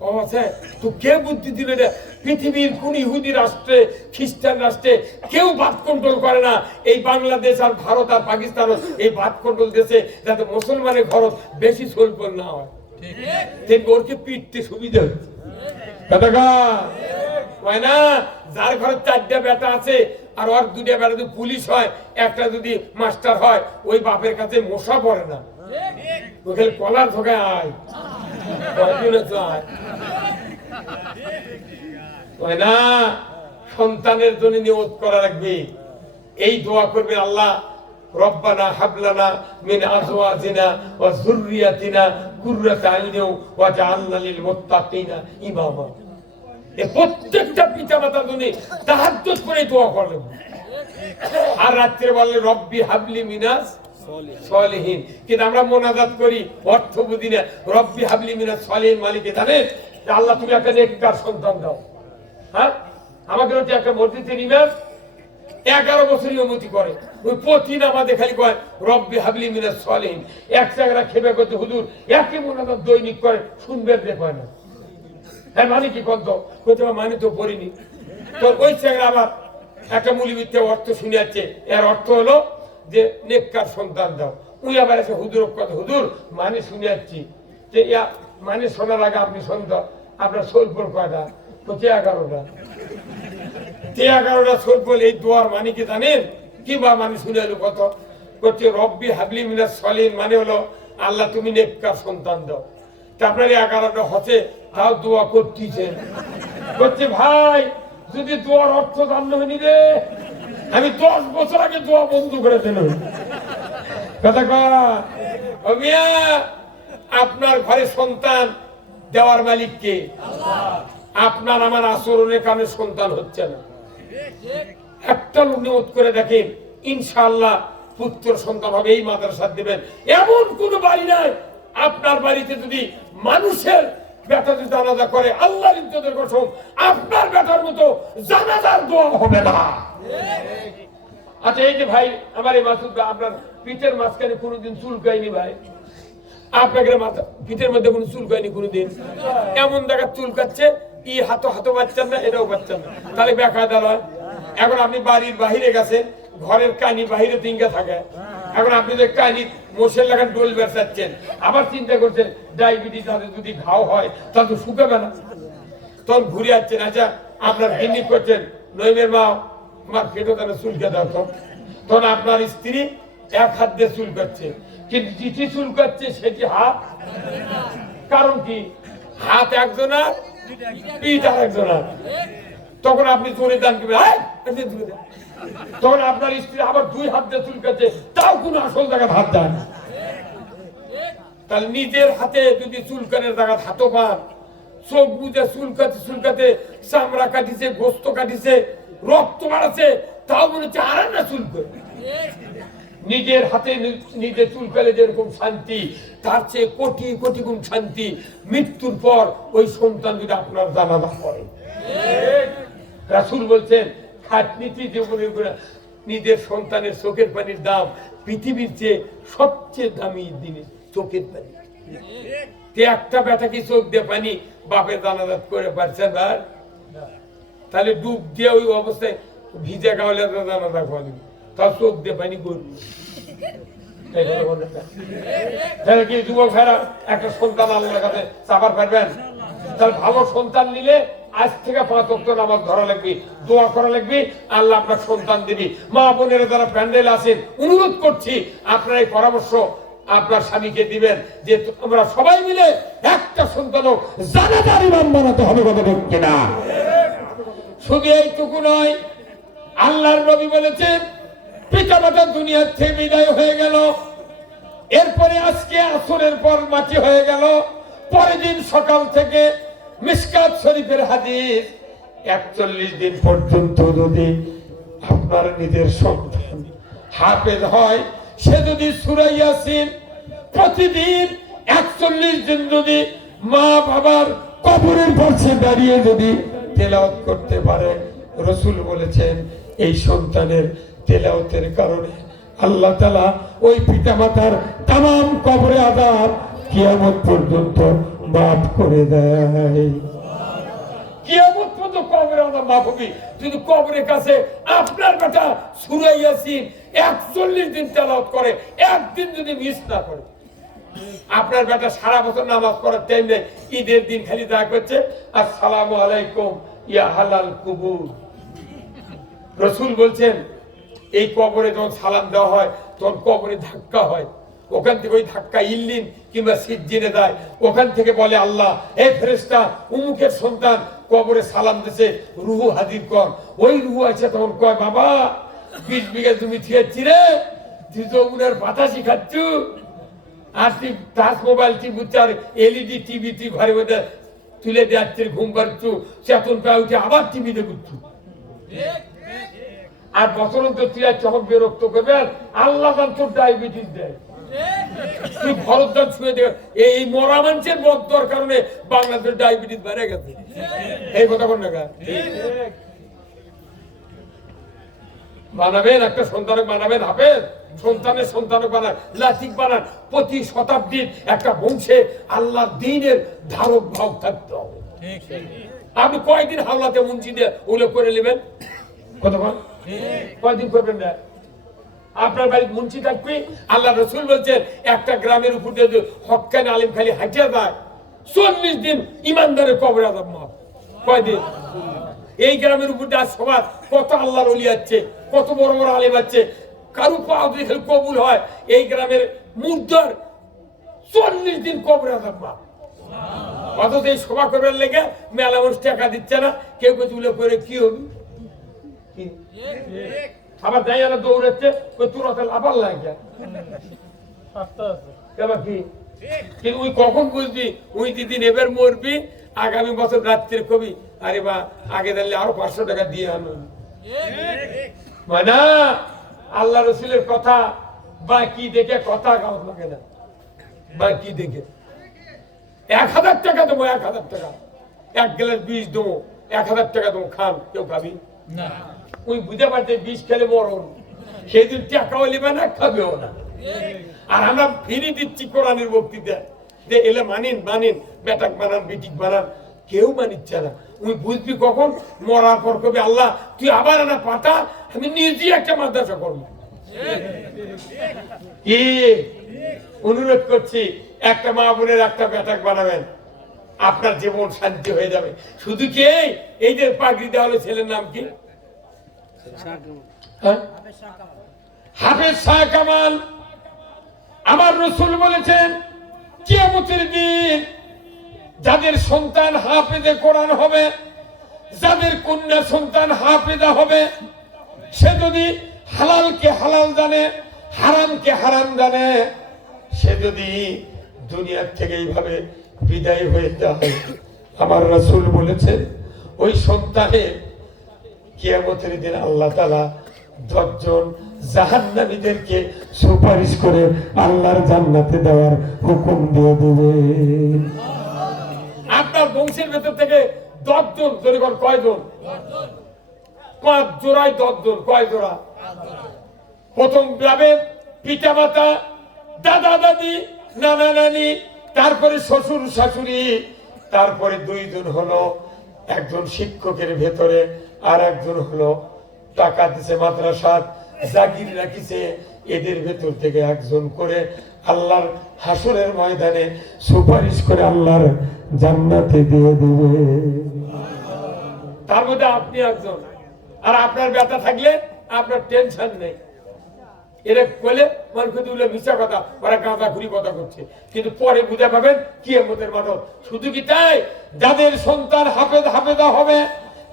অভাব আছে? তো কে বুদ্ধি দিলে রে? পৃথিবীর কোন ইহুদি রাষ্ট্রে খ্রিস্টান রাষ্ট্রে কেউ বাদ কন্ট্রোল করে না। এই বাংলাদেশ আর ভারত আর পাকিস্তান এই বাদ কন্ট্রোল দেশে যাতে মুসলমানের খরচ বেশি সোলপল না হয়, ঠিক ওরকে পিটতে সুবিধা হচ্ছে। হয় না? যার ঘরে 4টা বেটা আছে আর ওর 2টা বেটা যদি পুলিশ হয়, একটা যদি মাস্টার হয়, ওই বাপের কাছে মশা পড়ে না। ওখানে কলার ঢোকায় আয় হয় না? সন্তানের জন্য নিয়ত করা রাখবে, এই দোয়া করবে, আল্লাহ রব্বানা হাবলানা মিন আজওয়াজিনা ওয়া যুররিয়াতিনা কুররাতা আইনি ওয়াজআলনা লিল মুত্তাকিনা ইমামা। এই প্রত্যেকটা পিতামাতার জন্য তাহাজ্জুদ করে দোয়া করলেন। আর রাত্রে বললে রব্বি হাবলি মিনাস সলিহিন। কিন্তু আমরা মোনাজাত করি অর্থ বুঝি না। রব্বি হাবলি মিনাস সলিহিন মালিকে জানেন আল্লাহ তুমি একটা নেককার সন্তান দাও। হ্যাঁ, আমাকে হচ্ছে একটা মসজিদে নিবাস 11 বছর নিয়মতি করে, ওই প্রতি নামাজে খালি কয় রব্বি হাবলি মিনাস সলিহিন। এক জায়গা খেপে করতে হুজুর একই মোনাজাত দৈনিক করে শুনবে দেখবে না। হ্যাঁ মানে কি কত কইতে মানে তো পড়িনি। তো ওই জায়গা আবার একটা মূলবিদ্যা অর্থ শুনে যাচ্ছে, এর অর্থ হলো যে নেককার সন্তান দাও। উনি আবার এসে হুজুর কথা হুজুর মানে শুনে যাচ্ছি যে মানে শোনার আগে আপনি সন্তান আপনার সোলপুর কয়টা? বলছে 11টা। 11টা সোলপুর। এই দোয়ার মানে কি জানেন? কি বা মানে শুনে এলো কত? করছে রব্বি হাবলি মিনাস সলিহিন মানে হলো আল্লাহ তুমি নেককার সন্তান দাও। তা আপনার 11টা হচ্ছে তাও দোয়া করতেছেন। করছে ভাই যদি দোয়ার অর্থ জানলো রে আমি 10 বছর আগে দোয়া বন্ধ করে দিলাম। কথা কয়া আপনার ঘরে সন্তান দেওয়ার মালিক কে? আপনার আমার আচরণের কারণে সন্তান হচ্ছে না। একটা নিয়ত করে দেখেন ইনশাআল্লাহ পুত্র সন্তান হবে, এই মাদ্রাসা দিবেন। এমন কোন বাড়ি নাই আপনার বাড়িতে যদি মানুষের বেটা যদি জানাজা করে আল্লাহর ইজ্জতের কসম আপনার বেটার মতো জানাজার দোয়া হবে না। আচ্ছা এই যে ভাই আমার এই মাসুদ আপনার পিঠের মাঝখানে কোনোদিন চুলকায়নি ভাই? আপনাকে পিঠের মধ্যে কোনো চুলকায়নি কোনোদিন? এমন জায়গা চুলকাচ্ছে ই হাতো বাচ্চান না, এটাও বাচ্চান না, তাহলে বেকায়দা হয়। এখন আপনি বাড়ির বাহিরে গেছেন, ঘরের কানি বাহিরে তিনটা থাকে, এখন আপনি যে কানি মোষের লাগান ডোল বেসাচ্ছেন, আবার চিন্তা করছেন ডায়াবেটিস তাদের যদি ঘাও হয় তাহলে তো শুকাবে না, তখন ঘুরে যাচ্ছেন। আচ্ছা আপনার হিন্দি করছেন নইমের মা আমার পেটও তাহলে চুলকে দাও, তখন আপনার স্ত্রী এক হাত দিয়ে চুল করছে, কিন্তু যেটি চুল করছে সেটি হাত। কারণ কি? হাত একজনের পিঠ আর একজনের। তখন আপনি চলে দেন কি তখন আপনার স্ত্রী আবার 2 হাত দিয়ে চুল করছে, তাও কোনো আসল জায়গায় হাত দেয় না। তাহলে নিজের হাতে যদি চুলকানের জায়গা হাতও পান, চোখ বুঝে চুলকাতে চামড়া কাটিছে, গোস্ত কাটিছে, রক্ত বাড়াচ্ছে, তাও মনে হচ্ছে আর না চুলকে। নিজের হাতে নিজে চুল পেলে যেরকম শান্তি, তার চেয়ে কোটি কোটি গুণ শান্তি মৃত্যুর পর ওই সন্তান যদি আপনার জানাজা করে। রাসূল বলছেন খাটনিটি জীবনের নিজের সন্তানের চোখের পানির দাম পৃথিবীর চেয়ে সবচেয়ে দামি জিনিস চোখের পানি। একটা বেটা কি চোখ দিয়ে পানি বাপের জানাজা করে পারছেন? তাহলে ডুব দিয়ে ওই অবস্থায় ভিজে গাওয়ালে জানাজা করে তার চোখ দিয়ে পানি করবি। তাহলে কি যুবক ভাইরা একটা সন্তান আল্লাহর কাছে চাবার পারবেন? তাহলে ভালো সন্তান নিলে আজ থেকে 5 ওয়াক্ত নামাজ ধরা লাগবে, দোয়া করা লাগবে, আল্লাহ আপনার সন্তান দিবি। মা বোনেরা যারা প্যান্ডেল আছেন অনুরোধ করছি আপনার এই পরামর্শ আপনার স্বামীকে দিবেন যে আমরা সবাই মিলে একটা সন্তানও জানাজার ইমাম বানাতে হবে। কথা ঠিক কিনা? শুধু এইটুকু নয়, আল্লাহর নবী বলেছেন পিতামাতা দুনিয়ার থেকে বিদায় হয়ে গেল, এরপরে আজকে আসরের পর মাটি হয়ে গেল, পরের দিন সকাল থেকে মিশকাত শরীফের হাদিস 41 দিন পর্যন্ত যদি আপনার নিজের সন্তান হাফেজ হয়, সে যদি সূরা ইয়াসিন প্রতিদিন 41 দিন যদি মা বাবার কবরের পাশে দাঁড়িয়ে যদি তেলাওয়াত করতে পারে, রাসূল বলেছেন এই সন্তানের তেলাওয়াতের কারণে আল্লাহ তাআলা ওই পিতামাতার তামাম কবরে আযাব কিয়ামত পর্যন্ত মাফ করে দেয়। কিয়ামত পর্যন্ত কবরে আযাব মাফ হবে যদি কবরের কাছে আপনার বেটা সূরা ইয়াসিন 41 দিন তেলাওয়াত করে, একদিন যদি মিস না করে। আপনার বেটা সারা বছর নামাজ পড়ার টাইম নেই, ঈদের দিন খালি দোয়া করছে আসসালামু আলাইকুম ইয়া হালাল কুবুর। রাসূল বলছেন এই কবরে যখন সালাম দেওয়া হয় তখন কবরে ধাক্কা হয়, ওখান থেকে ওই ধাক্কা ইল্লিন কিংবা সিজ্জিনে যায়, ওখান থেকে বলে আল্লাহ এই ফেরেশতা উমুকের সন্তান কবরে সালাম দিছে, রুহু হাজির কর। ওই রুহু আছে তখন কয় বাবা 20 বিঘা জমি থিয়েছি রে, তুই তো উনার বাতাসি খাচ্ছু, আর তুই টাচ মোবাইল টিভি আর এলইডি টিভি তুই ঘরে মধ্যে তুলে দেওয়াচ্ছিস, ঘুম পাচ্ছু, চেতন পায়ে উঠে আবার টিভি দেখুচ্ছু। আর বছরন্ত তুই আর চমক বিরক্ত করবে, আর আল্লাহ তোর ডায়াবেটিস দেয়, তুই খরচদার ছুঁয়ে দেবে। এই মরা মানুষের বদ্ধর কারণে বাংলাদেশের ডায়াবেটিস বেড়ে গেছে। এই কথা বল না, বানাবেন একটা সন্তানক, বানাবেন হাফেজ, সন্তানের সন্তানক বানান, লাতিক বানান, প্রতি শতাব্দীর একটা বংশে আল্লাহর দ্বীনের ধারক ভাব থাকতে হবে। আপনি কয়দিন হাওলাতে মুন্সি দিয়ে ওগুলো করে নেবেন, কতক্ষণ কয়দিন করবেন না? আপনার বাড়ির মুন্সি থাকবে। আল্লাহ রাসূল বলছেন একটা গ্রামের উপর দিয়ে হক্কান আলিম খালি হাঁটিয়ে যায় 40 দিন ইমানদারের কবরে আযাব মাফ। কয়দিন? এই গ্রামের উপর দিয়ে সমাজ কত আল্লাহর ওলি আছে, কত বড় বড় আলিম আছে, কারু পাওয়া যদি খালি কবুল হয়, এই গ্রামের মুর্দার 40 দিন কবরে আযাব মাফ। অথচ এই সভা করবার লেগে মেলা মানুষ টাকা দিচ্ছে না, কেউ কেউ তুলে করে কি হবে, আবার যাই না দৌড়াচ্ছে তোর আবার লাগে কি ওই কখন বুঝবি ওই দিদিন এবার মরবি, আগামী বছর রাত্রির কবি আরে বা আগে দিলে আরো 500 টাকা দিয়ে আনো। মানে আল্লাহ রসুলের কথা বা কি দেখে কথা গাওয়া লাগে না, বা কি দেখে 1000 টাকা দেবো, 1000 টাকা 1 গ্লাস বিষ দেবো, 1000 টাকা দেবো, খান, কেউ খাবি না। ওই বুঝতে পারছে বিষ খেলে মরণ, সেদিন টাকাও নেবে না, খাবেও না। আর আমরা ফিরি দিচ্ছি কোরআনের বক্তৃতা যে এলে মানিন মানিন, বেটাক বানান বেটিক বানান, কেউ মানিচ্ছে না। ওই বুঝবি কখন মরার পর কবি আল্লাহ তুই আবার না পাতা, আমি নিজেই একটা মাদ্রাসা করবো। কি অনুরোধ করছি, একটা মা বোনের একটা বেটাক বানাবেন, আপনার জীবন শান্তি হয়ে যাবে। শুধু কি এই যে পাগড়ি দেওয়া হলো, ছেলের নাম কি? হাফেজ শাহ কামাল। আমার রাসূল বলেছেন কিয়ামতের দিন যাদের সন্তান হাফেজে কোরআন হবে, যাদের কন্যা সন্তান হাফেজা হবে, সে যদি হালালকে হালাল জানে, হারামকে হারাম জানে, সে যদি দুনিয়ার থেকে এইভাবে বিদায় হয়ে যায়, আমার রাসূল বলেছেন ওই সন্তানের কিয়ামতের দিন আল্লাহ তাআলা 10 জন জাহান্নামীদেরকে সুপারিশ করে আল্লাহর জান্নাতে দেওয়ার হুকুম দিয়ে দেবে। আপনার বংশের ভেতর থেকে 10 জন, জোরে কয়জন? 5 জোড়ায় 10 জন, কয় জোড়া? প্রথম গ্রামে পিতা মাতা, দাদা দাদি, নানা নানি, তারপরে শ্বশুর শাশুড়ি, তারপরে 2 জন হলো একজন শিক্ষকের ভেতরে, আর একজন হলো টাকা দিছে মাদ্রাসার জাগির রাখিছে, এদের ভেতর থেকে একজন করে আল্লাহর হাসরের ময়দানে সুপারিশ করে আল্লাহর জান্নাতে দিয়ে দেবে। তার মধ্যে আপনি একজন। আর আপনার ব্যথা থাকলে আপনার টেনশন নেই। এরা বলে মানুষ তুলে মিশা কথা, ওরা গাঁদা ঘুরি কথা করছে, কিন্তু পরে বুঝে পাবেন কিয়ামতের মাঠে। শুধু কি তাই, যাদের সন্তান হাফেজ হাফেজা হবে,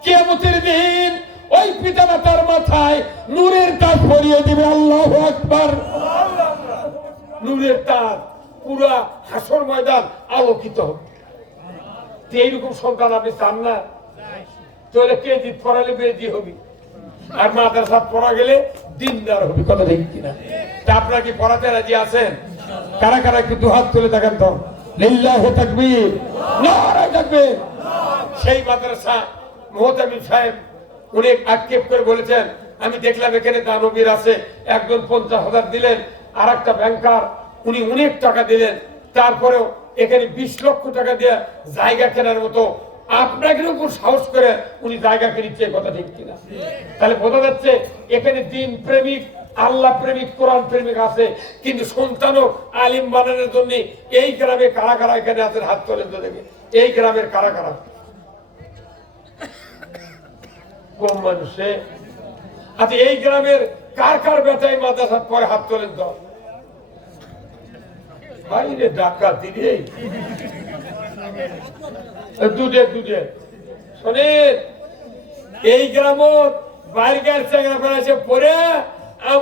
কিয়ামতের দিন ওই পিতামাতার মাথায় নূরের তাজ পরিয়ে দিবে। আল্লাহু আকবার। নূরের তার পুরা হাসর ময়দান আলোকিত হবে। এইরকম সন্তান আপনি চান না? তাহলে কেজি পড়ালে বেজি হবি, আর মাদ্রাসা পড়া গেলে দিনদার হবি। কথা ঠিক কিনা? তা আপনারা কি পড়াতে রাজি আছেন? কারা কারা একটু দুহাত তুলে দেখেন তো। লিল্লাহি তাকবীর, নারায়ে তাকবীর। সেই মাদ্রাসা মুহতামিম সাহেব উনি আক্ষেপ করে বলেছেন, আমি দেখলাম এখানে দানবীর আছে, একজন 50,000 দিলেন, আর একটা ব্যাংকার উনি অনেক টাকা দিলেন, তারপরেও এখানে 20 লক্ষ টাকা দিয়ে জায়গা কেনার মতো আপনাকে উপর সাহস করে উনি জায়গা কিনছে। কথা ঠিক কিনা? তাহলে বোঝা যাচ্ছে এখানে দিন প্রেমিক, আল্লাহ প্রেমিক, কোরআন প্রেমিক আছে, কিন্তু সন্তানও আলিম বানানোর জন্য এই গ্রামে কারা কারা এখানে আছেন? হাত তোলেন তো দেখে। এই গ্রামের কারা কারা? কম মানুষে। আচ্ছা, এই গ্রামের কার কার বেটাই মাদ্রাসা পরে? হাত তোলেন তো। বাইরে ডাকাতি রে, দুধে দুধে শোনেন, এই গ্রাম বাইরের চাকরা ফেলাছে পরে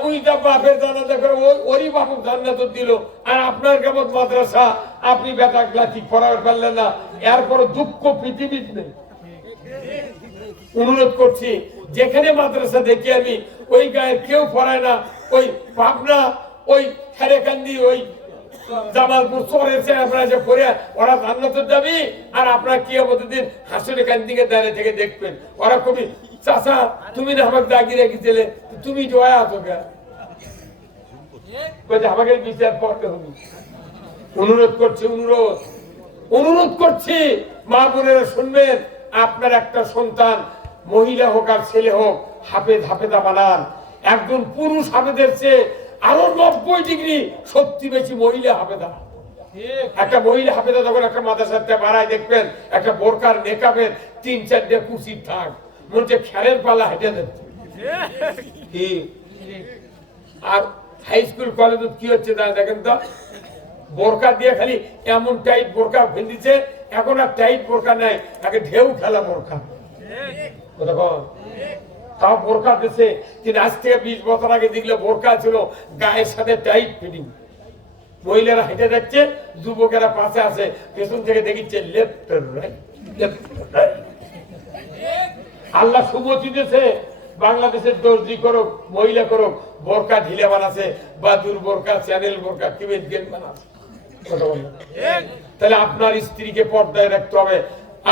উইটা বাপের জানাজা করে ওরই বাপক জান্নাত দিল, আর আপনার গ্রামত মাদ্রাসা আপনি বেটা গ্লাতি পড়াতে পারলেন না, এরপর দুঃখ পৃথিবীতে নেই। অনুরোধ করছি, যেখানে মাদ্রাসা দেখি আমি ওই গায়ের কেউ পড়ায় না, ওই পাবনা, ওই খেরেকান্দি, ওই জামালপুর চরের চেয়ে পড়ে ওরা জান্নাতে যাবি, আর আপনার কিয়ামতের দিন হাসুরে কান্দিকে দাঁড়িয়ে থেকে দেখবেন। ওরা কবি, চাচা তুমি না আমাকে দাগিয়ে রেখেছিলে, তুমি জয়া আছো কে? আমাকে বিচার পড়তে হবে। অনুরোধ করছি, অনুরোধ করছি, মা বোনেরা শুনবেন, আপনার একটা সন্তান মহিলা হোক আর ছেলে হোক হাফেজ হাফেজা বানান। একজন পুরুষ হাফেজের চেয়ে আরো 90 ডিগ্রি সত্যি বেশি মহিলা হাফেজা। একটা মহিলা হাফেজা যখন একটা মাদ্রাসাতে বাড়ায় দেখবেন, একটা বোরকার নেকাবের 3-4 কুচির থাক, মনে হচ্ছে খেলের পালা হেঁটে যাচ্ছে। আর হাই স্কুল কলেজে কি হচ্ছে দেখেন তো, বোরকা দিয়ে খালি এমন টাইট বোরকা ফেলছে, এখন আর টাইট বোরকা নাই, আগে ঢেউ খেলা বোরকা। তাও বোরকা দিচ্ছে, কিন্তু আজ থেকে 20 বছর আগে দেখলে বোরকা ছিল গায়ের সাথে টাইট ফিটিং। মহিলারা হেঁটে যাচ্ছে, যুবকেরা পাশে আছে, পেছন থেকে দেখিচ্ছে লেফট রাইট, লেফট রাইট। আল্লাহ সুমতি দিয়েছে, বাংলাদেশের দর্জি করুক, মহিলা করুক, বোরকা ঢিলে বানাচ্ছে, বাদুর বোরকা, চ্যানেল বোরকা, কিবেট গেম বানাচ্ছে। তাহলে আপনার স্ত্রীকে পর্দায় রাখতে হবে,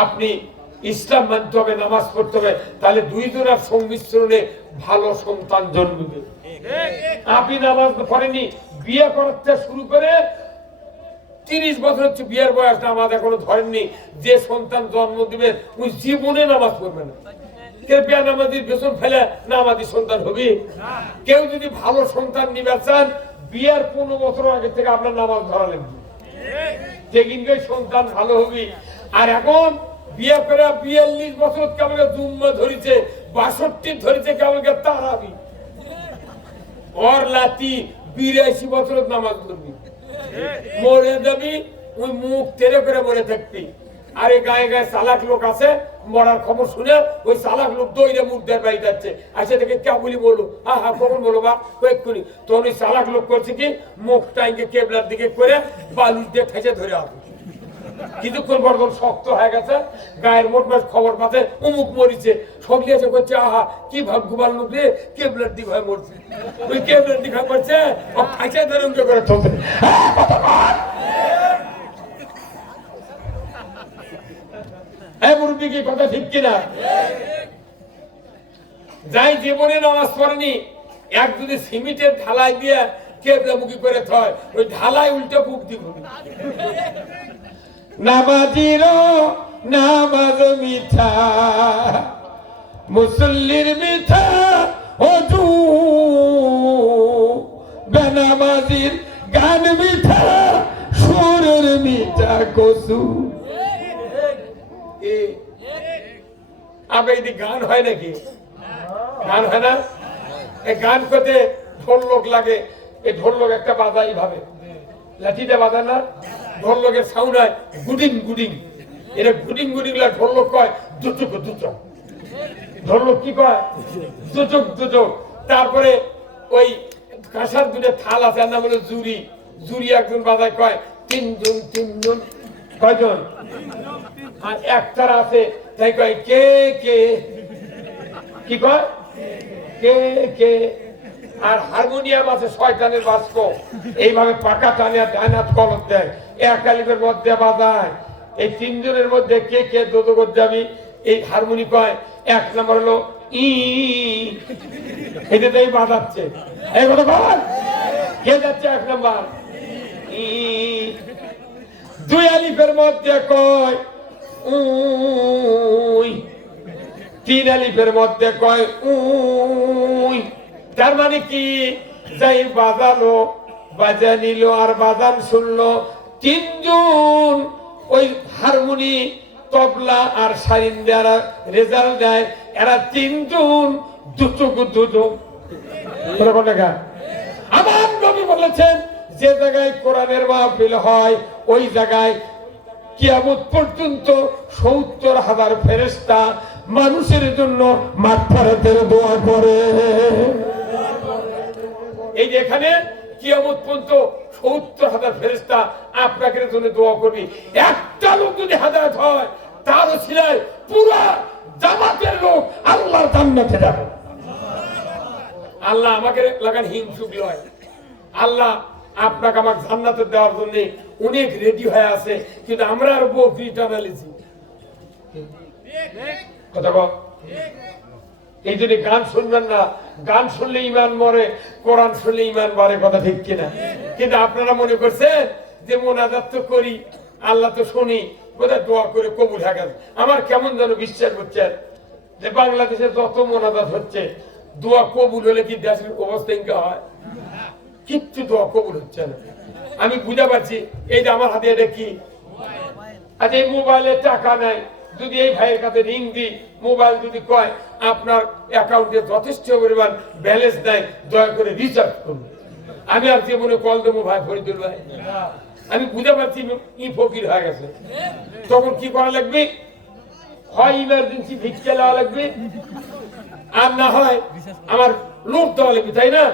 আপনি ইসলাম মানতে হবে, নামাজ পড়তে হবে, তাহলে দুই জনের সংমিশ্রণে ভালো সন্তান জন্মবে। আপনি নামাজ পড়েনি, বিয়ে করতে শুরু করে 30 বছর হচ্ছে বিয়ের বয়স, নামাজ এখনো ধরেননি, যে সন্তান জন্ম দিবে ওই জীবনে নামাজ পড়বে না। নামাজির পেছন ফেলে নামাজি সন্তান হবে? কেউ যদি ভালো সন্তান নিবে চান, বিয়ের 15 বছর আগে থেকে আপনার নামাজ ধরা লাগবে, যে কিন্তু সন্তান ভালো হবে। আর এখন বিয়ে করে 42 বছর কেবল জুম্মা ধরেছে, 62 ধরেছে কেবল তারাবি, ওর লাতি 82 বছর নামাজ ধরবি, মরে যাবি, ওই মুখ তেরে করে মরে থাকবি। আর এই গায়ে গায়ে চালাক লোক আছে, মরার খবর শুনে ওই চালাক লোক দইরে মুখদের বাড়ি যাচ্ছে, আসে থেকে কে বলি বলো, হ্যাঁ কখন বলো বা এক্ষুনি। তখন ওই চালাক লোক করছে কি, মুখটা কেবলার দিকে করে বালুর দিয়ে ঠেসে ধরে আসবে। কিছুক্ষণ পর শক্ত হয়ে গেছে, গায়ের মোট মাস খবর পাতে অমুক মরিছে, সঙ্গে এসে করছে, আহা কি ভাগ্যবান লোক রে, কেবলার দিক হয়ে মরছে। ওই কেবলার দিক হয়ে মরছে, ও খাইছে ধরে উঁচু করে চলছে। মুরব্বী কি কথা ঠিক কিনা? যাই জীবনে নামাজ পড়েনি, এক যদি সিমেন্টের ঢালাই দিয়ে কেবলামুখী করে থয়, ওই ঢালাই উল্টে বুক দিব। নামাজিরও নামাজ মিঠা, মুসল্লির মিঠা ওযু, বেনামাজির গান মিঠা, সুরের মিঠা কসু। আবে এদিকে গান হয় নাকি? গান হয় না? এই গান করতে ঢোল লোক লাগে, এই ঢোল লোক একটা বাজাই ভাবে, লাঠিটা বাজা না, ঢোল লোকের সাউন্ড হয় গুডিং গুডিং, এটা গুডিং গুডিং ঢোল লোক কয় দুচুক দুচক, ঢোল লোক কি কয় দুচক দুচক। তারপরে ওই কাঁসার দুটো থাল আছে, নাম হলো জুরি, জুড়ি একজন বাজায় কয় তিনজন তিনজন, কয়জন? আর একটার আছে তাই কয় কে কে, কি কয় কে কে। আর হারমোনিয়াম আছে শয়তানের বাস্ক, এইভাবে পাকা টানে ডাইনাত কলম দেয়, এক আলিফের মধ্যে বাজায়। এই তিনজনের মধ্যে কে কে দোদগত যাবি? এই হারমোনি কয় এক নম্বর হলো ই, এটাতেই বাজাচ্ছে। এই কথা বল, কে যাচ্ছে এক নম্বর? ই। দুই আলিফের মধ্যে কয় উই, তিন আলিফের মধ্যে কয় উই। তার মানে কি, যাই বাজালো, বাজা নিল আর বাজান শুনলো, তিনজন ওই হারমোনি, তবলা আর সারিন যারা রেজাল্ট দেয়, এরা তিনজন দুটো দুটো। আমার নবী বলেছেন, যে জায়গায় কোরআনের মাহফিল হয় ওই জায়গায় কিয়ামত পর্যন্ত ৭০,০০০ ফেরেশতা মানুষের জন্য মাগফিরাতের দোয়া করে। এই যে এখানে কিয়ামত পর্যন্ত ৭০,০০০ ফেরেশতা আপনাকে জন্য দোয়া করবে। একটা লোক যদি হেদায়েত হয়, তার ওসিলায় পুরো জামাতের লোক আল্লাহর জান্নাতে যাবে। আল্লাহ আমাকে লাগান হিংসুক লয়, আল্লাহ আপনাকে আমার জান্নাতে দেওয়ার জন্য অনেক রেডি হয়ে আছে, কিন্তু আমরা আর বকরি টানালিছি। কথা বল, এই জন্য গান শুনবেন না, গান শুনলে ইমান মরে, কোরআন শুনলে ইমান বাড়ে, কথা ঠিক কিনা? কিন্তু আপনারা মনে করছেন যে মোনাজাত তো করি, আল্লাহ তো শুনি, কোথায় দোয়া করে কবুল হয়ে গেছে। আমার কেমন যেন বিশ্বাস করছেন যে বাংলাদেশে যত মোনাজাত হচ্ছে, দোয়া কবুল হলে কি দেশের অবস্থা ইনকা হয়? কিচ্ছু দোয়া কবুল হচ্ছে না। আমি বুঝতে পারছি, এই যে আমার হাতে এটা কি, আচ্ছা এই মোবাইলে টাকা নাই, যদি এই ভাইয়ের কাছে রিং দিই, মোবাইল যদি কয় আপনার অ্যাকাউন্টে যথেষ্ট পরিমাণ ব্যালেন্স নাই, দয়া করে রিচার্জ করুন, আমি আর জীবনে কল দেবো ভাই ফরিদুল ভাই? আমি বুঝতে পারছি ই ফকির হয়ে গেছে। তখন কি করা লাগবে? হয় ইমার্জেন্সি ভিক্ষা দেওয়া লাগবে, আর না হয় আমার লোক দেওয়া লাগবে, তাই না?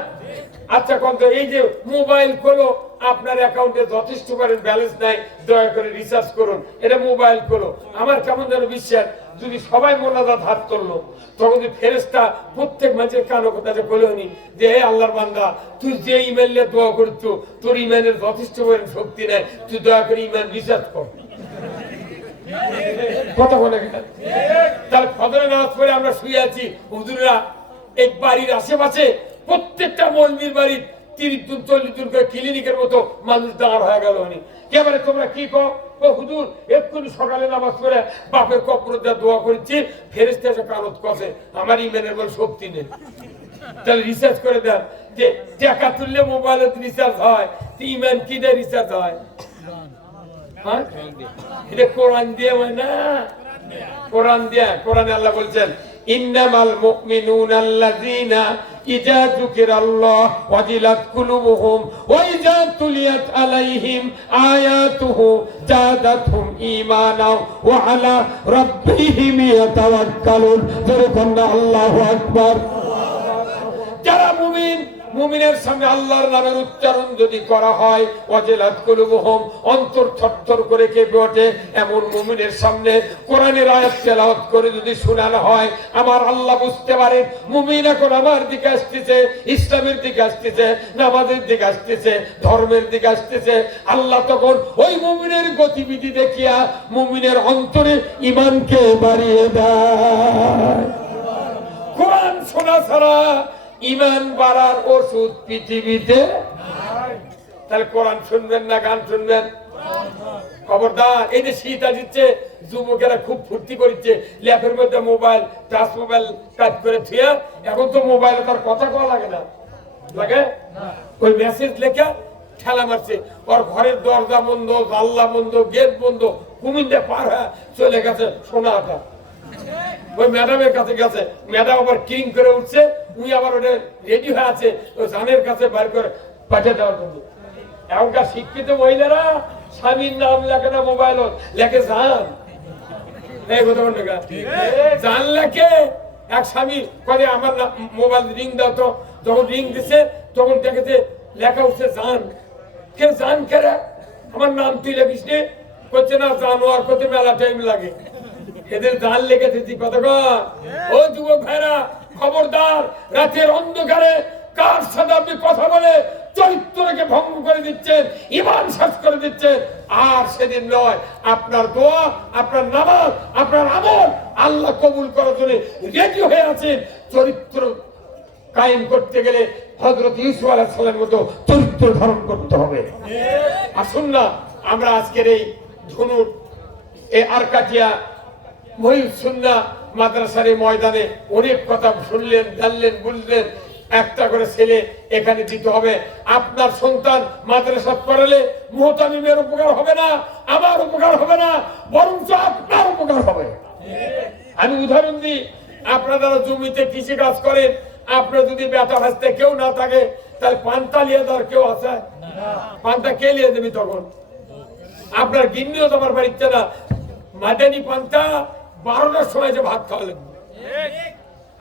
আচ্ছা কত, এই যে মোবাইল খোলো, আপনার অ্যাকাউন্টে যথেষ্ট পরিমাণ ব্যালেন্স নাই, দয়া করে রিচার্জ করুন, এটা মোবাইল খোলো। আমার কেমন যেন বিশ্বাস, যদি সবাই মোনাজাত হাত তুললো, তখন যে ফেরেশতা প্রত্যেক মানুষের কানো কথা বলেও নি যে হে আল্লাহর বান্দা, তুই যে ইমেইলে দোয়া করছো, তোর ইমানের যথেষ্ট পরিমাণ শক্তি নেই, তুই দয়া করে ইমান রিচার্জ কর। কথা বলে তাহলে ফজরে নামাজ পড়ে আমরা শুয়ে আছি, হুজুররা এই বাড়ির আশেপাশে প্রত্যেকটা মৌলবীর বাড়ির ৩০ জন ৪০ জন করে ক্লিনিকের মতো মানুষ দাঁড় হয়ে গেল। এবারে তোমরা কি কো? হুজুর এক্ষুনি সকালে নামাজ পড়ে বাপের কবর দিয়ে দোয়া করছি, ফেরেশতা এসে কানত কষে, আমার ইমানের বল শক্তি নেই। তাহলে রিসার্চ করে দেন যে টাকা তুললে মোবাইলে রিচার্জ হয়, ইমান কি দিয়ে রিচার্জ হয়? এটা কোরআন দিয়ে হয় না, কোরআন দিয়ে। কোরআনে আল্লাহ বলছেন ইন্নামাল মুমিনুনাল্লাযীনা ইযা যুকিরাল্লাহ ওয়াজিলাত কুলুবুহুম ওয়া ইযা তুলিয়াত আলাইহিম আয়াতুহু জাদাতহুম ঈমানা ওয়া আলা রাব্বিহিম ইয়াতাওয়াক্কালুন। যেরকম আল্লাহু আকবার। যারা মুমিন, মুমিনের সামনে আল্লাহর নামের উচ্চারণ যদি করা হয়, ওয়াজিলাত কুলুবুহুম, অন্তর থরথর করে কেঁপে ওঠে, এমন মুমিনের সামনে কোরআনের আয়াত তেলাওয়াত করে যদি শোনানো হয়, আমার আল্লাহ বুঝতে পারেন মুমিন এখন আমার দিকে আসতেছে, ইসলামের দিকে আসতেছে, নামাজের দিকে আসতেছে, ধর্মের দিকে আসতেছে। আল্লাহ তখন ওই মুমিনের গতিবিধি দেখিয়া মুমিনের অন্তরে ঈমানকে বাড়িয়ে দেয়। কোরআন শোনা ছাড়া ঈমান বাড়ার ওষুধ পৃথিবীতে নাই। তাহলে কোরআন শুনবেন না গান শুনবেন? খবরদার। এই যে শীত আসছে, যুবকেরা খুব ফুর্তি করছে, ল্যাপের মধ্যে মোবাইল, টাচ মোবাইল কাজ করে থুয়ে, এখন তো মোবাইলে তার কথা কওয়া লাগে না, লাগে ওই মেসেজ লেখা ঠেলা মারছে, ওর ঘরের দরজা বন্ধ, জানলা বন্ধ, গেট বন্ধ, কুমিল্লা পার হয়ে চলে গেছে সোনাটা। ওই ম্যাডামের কাছে গেছে, ম্যাডাম আবার কিং করে উঠছে, উনি আবার ওটা রেডি হয়ে আছে ওই জানের কাছে বার করে পাঠিয়ে দেওয়ার জন্য। এখনকার শিক্ষিত মহিলারা স্বামীর নাম লেখে না মোবাইল, লেখে জান। এই কথা বল না, জান লেখে। এক স্বামী করে আমার মোবাইল রিং দাও তো, যখন রিং দিছে তখন দেখেছে লেখা উঠছে জান। কে জান কেরে আমার নাম তুই লেখিস নি করছে না জানোয়ার করতে মেলা টাইম লাগে এদের জান লেগে দিচ্ছি কতক্ষণ ও যুবক ভাইরা খবরদার রাতের অন্ধকারে কার সাথে আপনি কথা বলে চরিত্রকে ভঙ্গ করে দিচ্ছেন ঈমান শেষ করে দিচ্ছেন আর সেদিন নয় আপনার দোয়া আপনার নামাজ আপনার আমল আল্লাহ কবুল করার জন্য রেডি হয়ে আছেন চরিত্র কায়েম করতে গেলে হযরত ইউসুফ আলাইহিস সালামের মতো চরিত্র ধারণ করতে হবে আসুন না আমরা আজকের এই ধনুর এই আরকাটিয়া মহিউর সুন্নাহ মাদ্রাসার এই ময়দানে অনেক কথা শুনলেন জানলেন বুঝলেন একটা করে ছেলে এখানে দিতে হবে আপনার সন্তান মাদ্রাসা পড়ালে মুহতামিমের উপকার হবে না আমার উপকার হবে না বরঞ্চ আপনার উপকার হবে আমি উদাহরণ দিই আপনারা যারা জমিতে কৃষি কাজ করেন আপনার যদি বেটা ভাসতে কেউ না থাকে তাহলে পান্তা লিয়ে দেওয়ার কেউ আছে পান্তা কে লিয়ে দেবে তখন আপনার গিন্নিও তো আমার বাড়িতে না মাদানি পান্তা 12টার সময় যে ভাত খাওয়া লাগবে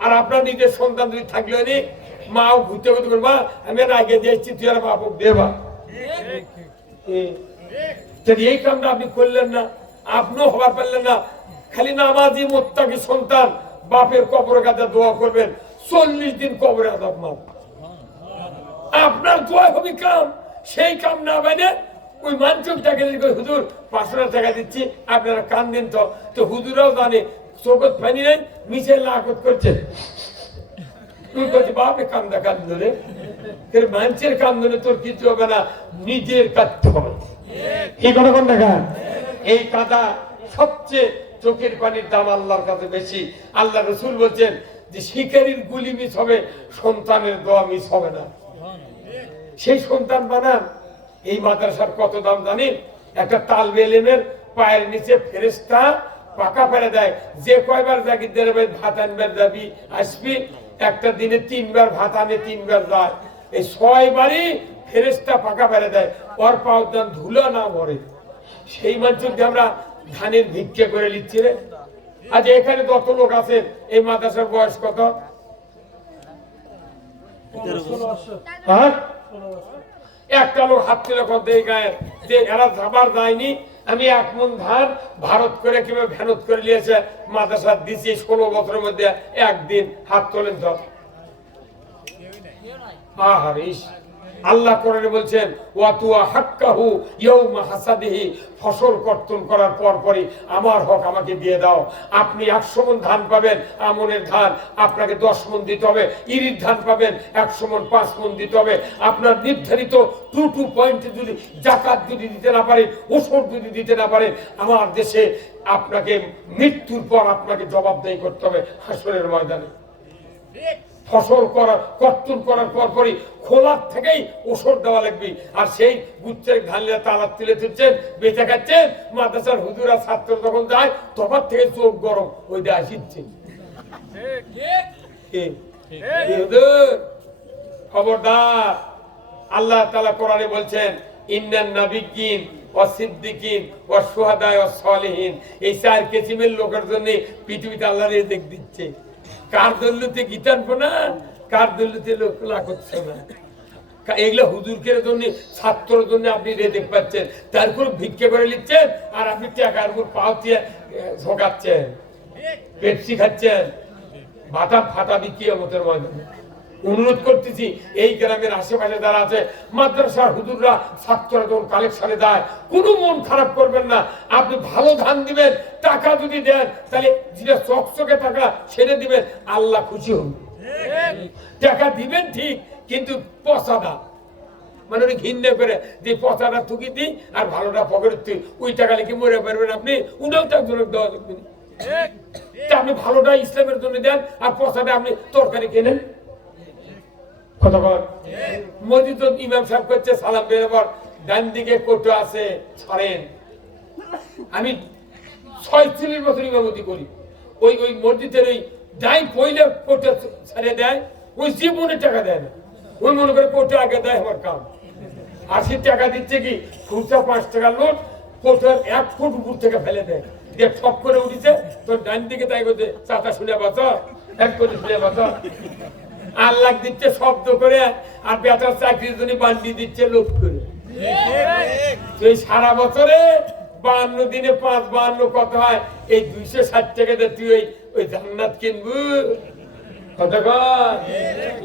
আর আপনার নিজের সন্তান যদি থাকলে নি মাও ঘুরতে ঘুরতে করবা আমি আগে দিয়েছি তুই আর বাপক দেবা এই কামটা আপনি করলেন না আপনিও হবার পারলেন না খালি নামাজি মুত্তাকি সন্তান বাপের কবরের কাছে দোয়া করবেন 40 দিন কবরে আযাব মাপ আপনার দোয়া হবে কাম সেই কাম না বাইনে ওই মানচুক টাকা দিয়ে হুজুর 500 টাকা দিচ্ছি আপনারা কান দেন তো হুজুরাও জানে চোখত পানি নেই মিছে লাখত করছে তুই বলছি বাপে কান্দা কান্দ রে মানুষের কান্দনে তোর কিছু হবে না নিজের কাঁদতে হবে এই কথা কোন দেখা এই কাঁদা সবচেয়ে চোখের পানির দাম আল্লাহর কাছে বেশি আল্লাহ রাসূল বলছেন যে শিকারীর গুলি মিস হবে সন্তানের দোয়া মিস হবে না সেই সন্তান বানান এই মাদ্রাসার কত দাম জানেন একটা তালবে ইলমের পায়ের নিচে ফেরেশতা পাকা ফেলে দেয় যে কয়বার জাগির দেবে ভাত আনবার যাবি আসবি একটা দিনে 3 বার ভাত আনে 3 বার যায় এই 6 বারই ফেরেশতা পাকা ফেলে দেয় ওর পাও দান ধুলো না মরে সেই মানুষ আমরা ধানের ভিক্ষে করে নিচ্ছি রে আজ এখানে যত লোক আছেন এই মাদ্রাসার বয়স কত একটা লোক হাত তুলে করতে এই গায়ের যে এরা যাবার যায়নি আমি 1 মণ ধান ভারত করে কিভাবে ভ্যানত করে নিয়েছে মাদ্রাসা দিছি 16 বছরের মধ্যে একদিন হাত তোলেন তো আহারিস আল্লাহ কোরআনে বলছেন ওয়াতুয়া হাক্কাহু ইয়াউমা হাসাদিহি ফসল কর্তন করার পরই আমার হক আমাকে দিয়ে দাও আপনি 100 মণ ধান পাবেন আমনের ধান আপনাকে 10 মণ দিতে হবে ইরির ধান পাবেন 100 মণ 5 মণ দিতে হবে আপনার নির্ধারিত টু পয়েন্টে যদি যাকাত যদি দিতে না পারে ওসর যদি দিতে না পারে আমার দেশে আপনাকে মৃত্যুর পর আপনাকে জবাবদেহি করতে হবে হাসরের ময়দানে ফসল কর্তন করার পরই খোলার থেকেই ওষুধ দেওয়া লাগবে আর সেই গুচ্ছের ধানলে তালার তুলে তুলছেন বেঁচে খাচ্ছেন মাদ্রাসার হুজুরা ছাত্র যখন যায় তখন থেকে চোখ গরম ওই দিয়ে আসিচ্ছে খবরদার আল্লাহ তাআলা কোরআনে বলছেন ইন্নান নাবিয়্যিন ওয়াস সিদ্দিকিন ওয়াস শুহাদা ওয়াস সালিহিন এই 4 কিসিমের লোকের জন্য পৃথিবীতে আল্লাহ রিজিক দিচ্ছে কার দল্লতে গীতান না কার দল্লতে লোক লাখ হচ্ছে না এগুলো হুজুরকের জন্য ছাত্রের জন্য আপনি রেজেক পাচ্ছেন তারপর ভিক্ষা করে নিচ্ছেন আর আপনি টাকার উপর পাও দিয়ে ঝোঁকাচ্ছেন পেপসি খাচ্ছেন বাটা ফাটা বিক্রি মতের ময়দানে অনুরোধ করতেছি এই গ্রামের আশেপাশে যারা আছে মাদ্রাসার হুজুররা ছাত্ররা যখন কালেকশনে যায় কোনো মন খারাপ করবেন না আপনি ভালো ধান দিবেন টাকা যদি দেন তাহলে যেটা চকচকে টাকা ছেড়ে দিবেন আল্লাহ খুশি হন টাকা দিবেন ঠিক কিন্তু পচাটা মানে ওই ঘিন্নে করে যে পচাটা থুকি দিই আর ভালোটা পকেটে তুই ওই টাকা লিখে মরে পারবেন আপনি উনাও টাকা দেওয়া দেখবেন আপনি ভালোটা ইসলামের জন্য দেন আর পচাটা আপনি তরকারি কেনেন মসজিদ ইমাম সাহেব করছে সালাম বেরোবার ডান দিকে কোটো আছে ছাড়েন আমি 46 বছর ইমামতি করি ওই মসজিদের ওই যাই পয়লে কোটো ছেড়ে দেয় ওই জীবনে টাকা দেয় না ওই মনে করে কোটো আগে দেয় আমার কাম 80 টাকা দিচ্ছে কি খুচরা 5 টাকার নোট কোটোর 1 ফুট উপর থেকে ফেলে দেয় দিয়ে ঠপ করে উঠেছে তোর ডান দিকে তাই করছে চাচা শুনে বাঁচা এক করে শুনে বাঁচা আল্লাহ দিচ্ছে শব্দ করে আর বেটার চাকরির জন্য বান্ডি দিচ্ছে লোক করে তুই সারা বছরে 52 দিনে 5 52 কত হয়? এই 260 টাকাতে তুই ওই জান্নাত কিনবু? কত কর?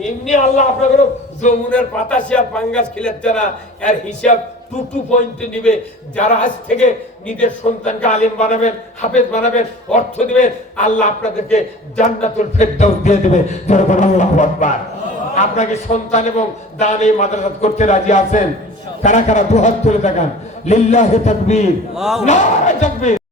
এমনি আল্লাহ আপনাকে যমুনার পাতাশি আর পাঙ্গাস খিলাচ্ছে না, এর হিসাব টু পয়েন্টে নিবে। যারা আজ থেকে নিজের সন্তানকে আলেম বানাবেন, হাফেজ বানাবেন, অর্থ দিবেন, আল্লাহ আপনাদেরকে জান্নাতুল ফেরদাউস দিয়ে দেবে। যেরকম আল্লাহু আকবার। আপনাকে সন্তান এবং দান এই মাদ্রাসা করতে রাজি আছেন? কারা কারা দুহাত তুলে দেখান। লিল্লাহি তাকবীর, নারে তাকবীর।